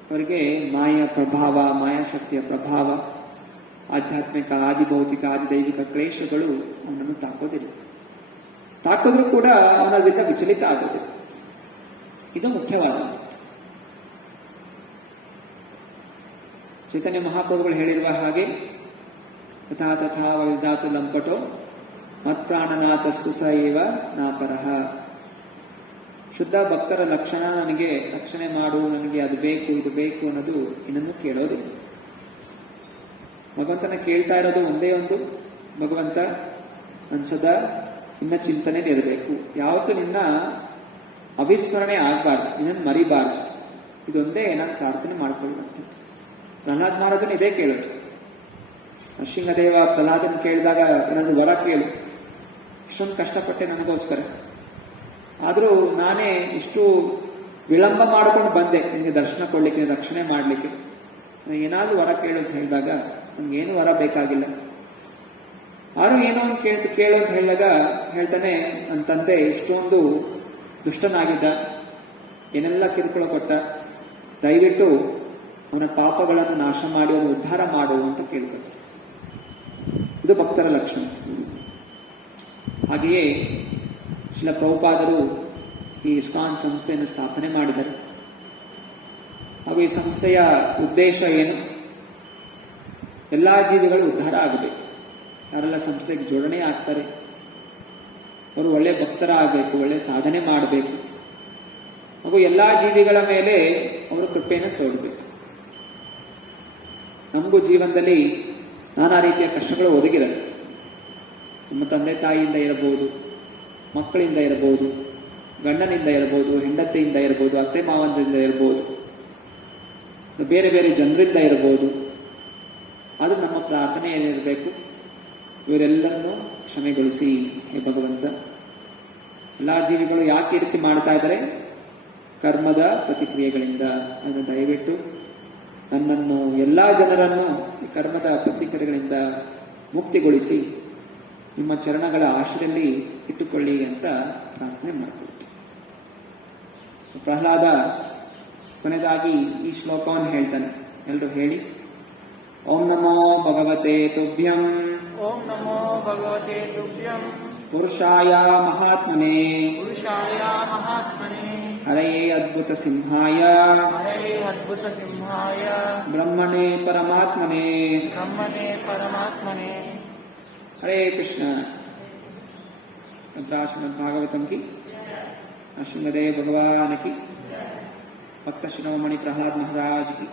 ಅವರಿಗೆ ಮಾಯಾ ಪ್ರಭಾವ, ಮಾಯಾಶಕ್ತಿಯ ಪ್ರಭಾವ, ಆಧ್ಯಾತ್ಮಿಕ, ಆದಿಭೌತಿಕ, ಆದಿದೈವಿಕ ಕ್ಲೇಶಗಳು ಅವನನ್ನು ತಾಕೋದಿಲ್ಲ. ತಾಕಿದ್ರೂ ಕೂಡ ಅವನದಿಂದ ವಿಚಲಿತ ಆಗೋದಿಲ್ಲ. ಇದು ಮುಖ್ಯವಾದ. ಚೈತನ್ಯ ಮಹಾಪ್ರಭುಗಳು ಹೇಳಿರುವ ಹಾಗೆ, ತಥಾ ತಥಾ ವಿಧಾತು ಲಂಪಟೋ ಮತ್ಪ್ರಾಣನಾಥಸ್ತು ಸ ಏವ ನಾಪರಃ. ಶುದ್ಧ ಭಕ್ತರ ಲಕ್ಷಣ, ನನಗೆ ರಕ್ಷಣೆ ಮಾಡು, ನನಗೆ ಅದು ಬೇಕು ಇದು ಬೇಕು ಅನ್ನೋದು ಇನ್ನನ್ನು ಕೇಳೋದಿಲ್ಲ. ಭಗವಂತನ ಕೇಳ್ತಾ ಇರೋದು ಒಂದೇ ಒಂದು, ಭಗವಂತ ನನ್ನ ಸದಾ ನಿನ್ನ ಚಿಂತನೆಯಲ್ಲಿ ಇರಬೇಕು, ಯಾವತ್ತೂ ನಿನ್ನ ಅವಿಸ್ಮರಣೆ ಆಗಬಾರ್ದು, ನಿನ್ನನ್ನು ಮರಿಬಾರ್ದು, ಇದೊಂದೇ ನಾನು ಪ್ರಾರ್ಥನೆ ಮಾಡ್ಕೊಳ್ಳುವಂಥದ್ದು. ಪ್ರಹ್ಲಾದ್ ಮಹಾರಾಜನು ಇದೇ ಕೇಳೋದು. ನರಸಿಂಹದೇವ ಪ್ರಹ್ಲಾದನ ಕೇಳಿದಾಗ ನನ್ನ ವರ ಕೇಳು, ಇಷ್ಟೊಂದು ಕಷ್ಟಪಟ್ಟೆ ನನಗೋಸ್ಕರ, ಆದರೂ ನಾನೇ ಇಷ್ಟು ವಿಳಂಬ ಮಾಡ್ಕೊಂಡು ಬಂದೆ ನಿನಗೆ ದರ್ಶನ ಕೊಡ್ಲಿಕ್ಕೆ, ರಕ್ಷಣೆ ಮಾಡಲಿಕ್ಕೆ, ಏನಾದರೂ ವರ ಕೇಳು ಅಂತ ಹೇಳಿದಾಗ ನಮ್ಗೇನು ವರ ಬೇಕಾಗಿಲ್ಲ, ಆರು ಏನೋ ಒಂದು ಕೇಳು ಅಂತ ಹೇಳಿದಾಗ ಹೇಳ್ತಾನೆ, ನನ್ನ ತಂದೆ ಇಷ್ಟೊಂದು ದುಷ್ಟನಾಗಿದ್ದ, ಏನೆಲ್ಲ ಕಿರುಕುಳ ಕೊಟ್ಟ, ದಯವಿಟ್ಟು ಅವನ ಪಾಪಗಳನ್ನು ನಾಶ ಮಾಡಿ ಅವನು ಉದ್ಧಾರ ಮಾಡು ಅಂತ ಕೇಳ್ಕೊತ. ಇದು ಭಕ್ತರ ಲಕ್ಷಣ. ಹಾಗೆಯೇ ಶ್ರೀಲ ಪ್ರಭುಪಾದರು ಈ ಇಸ್ಕಾನ್ ಸಂಸ್ಥೆಯನ್ನು ಸ್ಥಾಪನೆ ಮಾಡಿದರು. ಹಾಗೂ ಈ ಸಂಸ್ಥೆಯ ಉದ್ದೇಶ ಏನು? ಎಲ್ಲಾ ಜೀವಿಗಳು ಉದ್ಧಾರ ಆಗಬೇಕು. ಯಾರೆಲ್ಲ ಸಂಸ್ಥೆಗೆ ಜೋಡಣೆ ಆಗ್ತಾರೆ ಅವರು ಒಳ್ಳೆ ಭಕ್ತರ ಆಗಬೇಕು, ಒಳ್ಳೆ ಸಾಧನೆ ಮಾಡಬೇಕು, ಹಾಗೂ ಎಲ್ಲಾ ಜೀವಿಗಳ ಮೇಲೆ ಅವರು ಕೃಪೆಯನ್ನು ತೋಡಬೇಕು. ನಮಗೂ ಜೀವನದಲ್ಲಿ ನಾನಾ ರೀತಿಯ ಕಷ್ಟಗಳು ಒದಗಿರುತ್ತೆ. ನಮ್ಮ ತಂದೆ ತಾಯಿಯಿಂದ ಇರಬಹುದು, ಮಕ್ಕಳಿಂದ ಇರಬಹುದು, ಗಂಡನಿಂದ ಇರಬಹುದು, ಹೆಂಡತಿಯಿಂದ ಇರಬಹುದು, ಅತ್ತೆ ಮಾವಂದಿಂದ ಇರಬಹುದು, ಬೇರೆ ಬೇರೆ ಜನರಿಂದ ಇರಬಹುದು. ಅದು ನಮ್ಮ ಪ್ರಾರ್ಥನೆ ಏನಿರಬೇಕು, ಇವರೆಲ್ಲರನ್ನು ಕ್ಷಮೆಗೊಳಿಸಿ ಹೇ ಭಗವಂತ. ಎಲ್ಲಾ ಜೀವಿಗಳು ಯಾಕೆ ಈ ರೀತಿ ಮಾಡ್ತಾ ಇದ್ದಾರೆ? ಕರ್ಮದ ಪ್ರತಿಕ್ರಿಯೆಗಳಿಂದ. ಅದನ್ನು ದಯವಿಟ್ಟು ನನ್ನನ್ನು, ಎಲ್ಲಾ ಜನರನ್ನು ಈ ಕರ್ಮದ ಪ್ರತಿಕ್ರಿಯೆಗಳಿಂದ ಮುಕ್ತಿಗೊಳಿಸಿ ನಿಮ್ಮ ಚರಣಗಳ ಆಶ್ರಯಲ್ಲಿ ಇಟ್ಟುಕೊಳ್ಳಿ ಅಂತ ಪ್ರಾರ್ಥನೆ ಮಾಡ್ಕೊಳ್ತೀವಿ. ಪ್ರಹ್ಲಾದ ಕೊನೆಯದಾಗಿ ಈ ಶ್ಲೋಕವನ್ನು ಹೇಳ್ತಾನೆ. ಎಲ್ಲರೂ ಹೇಳಿ, ಓಂ ನಮೋ ಭಗವತೆ ತುಭ್ಯಂ. ಓಂ ನಮೋ ಭಗವತೆ ತುಭ್ಯಂ. ಪುರುಷಾಯ ಮಹಾತ್ಮನೆ. ಪುರುಷಾಯ ಮಹಾತ್ಮನೆ. ಹರಯೇ ಅದ್ಭುತ ಸಿಂಹಾಯ. ಹರಯೇ ಅದ್ಭುತ ಸಿಂಹಾಯ. ಬ್ರಹ್ಮಣೇ ಪರಮಾತ್ಮನೆ. ಬ್ರಹ್ಮಣೇ ಪರಮಾತ್ಮನೆ. हरे कृष्ण। श्रीमद् भागवतम की, श्रीमदेव भगवान की, भक्त शिरोमणि प्रहलाद महाराज की।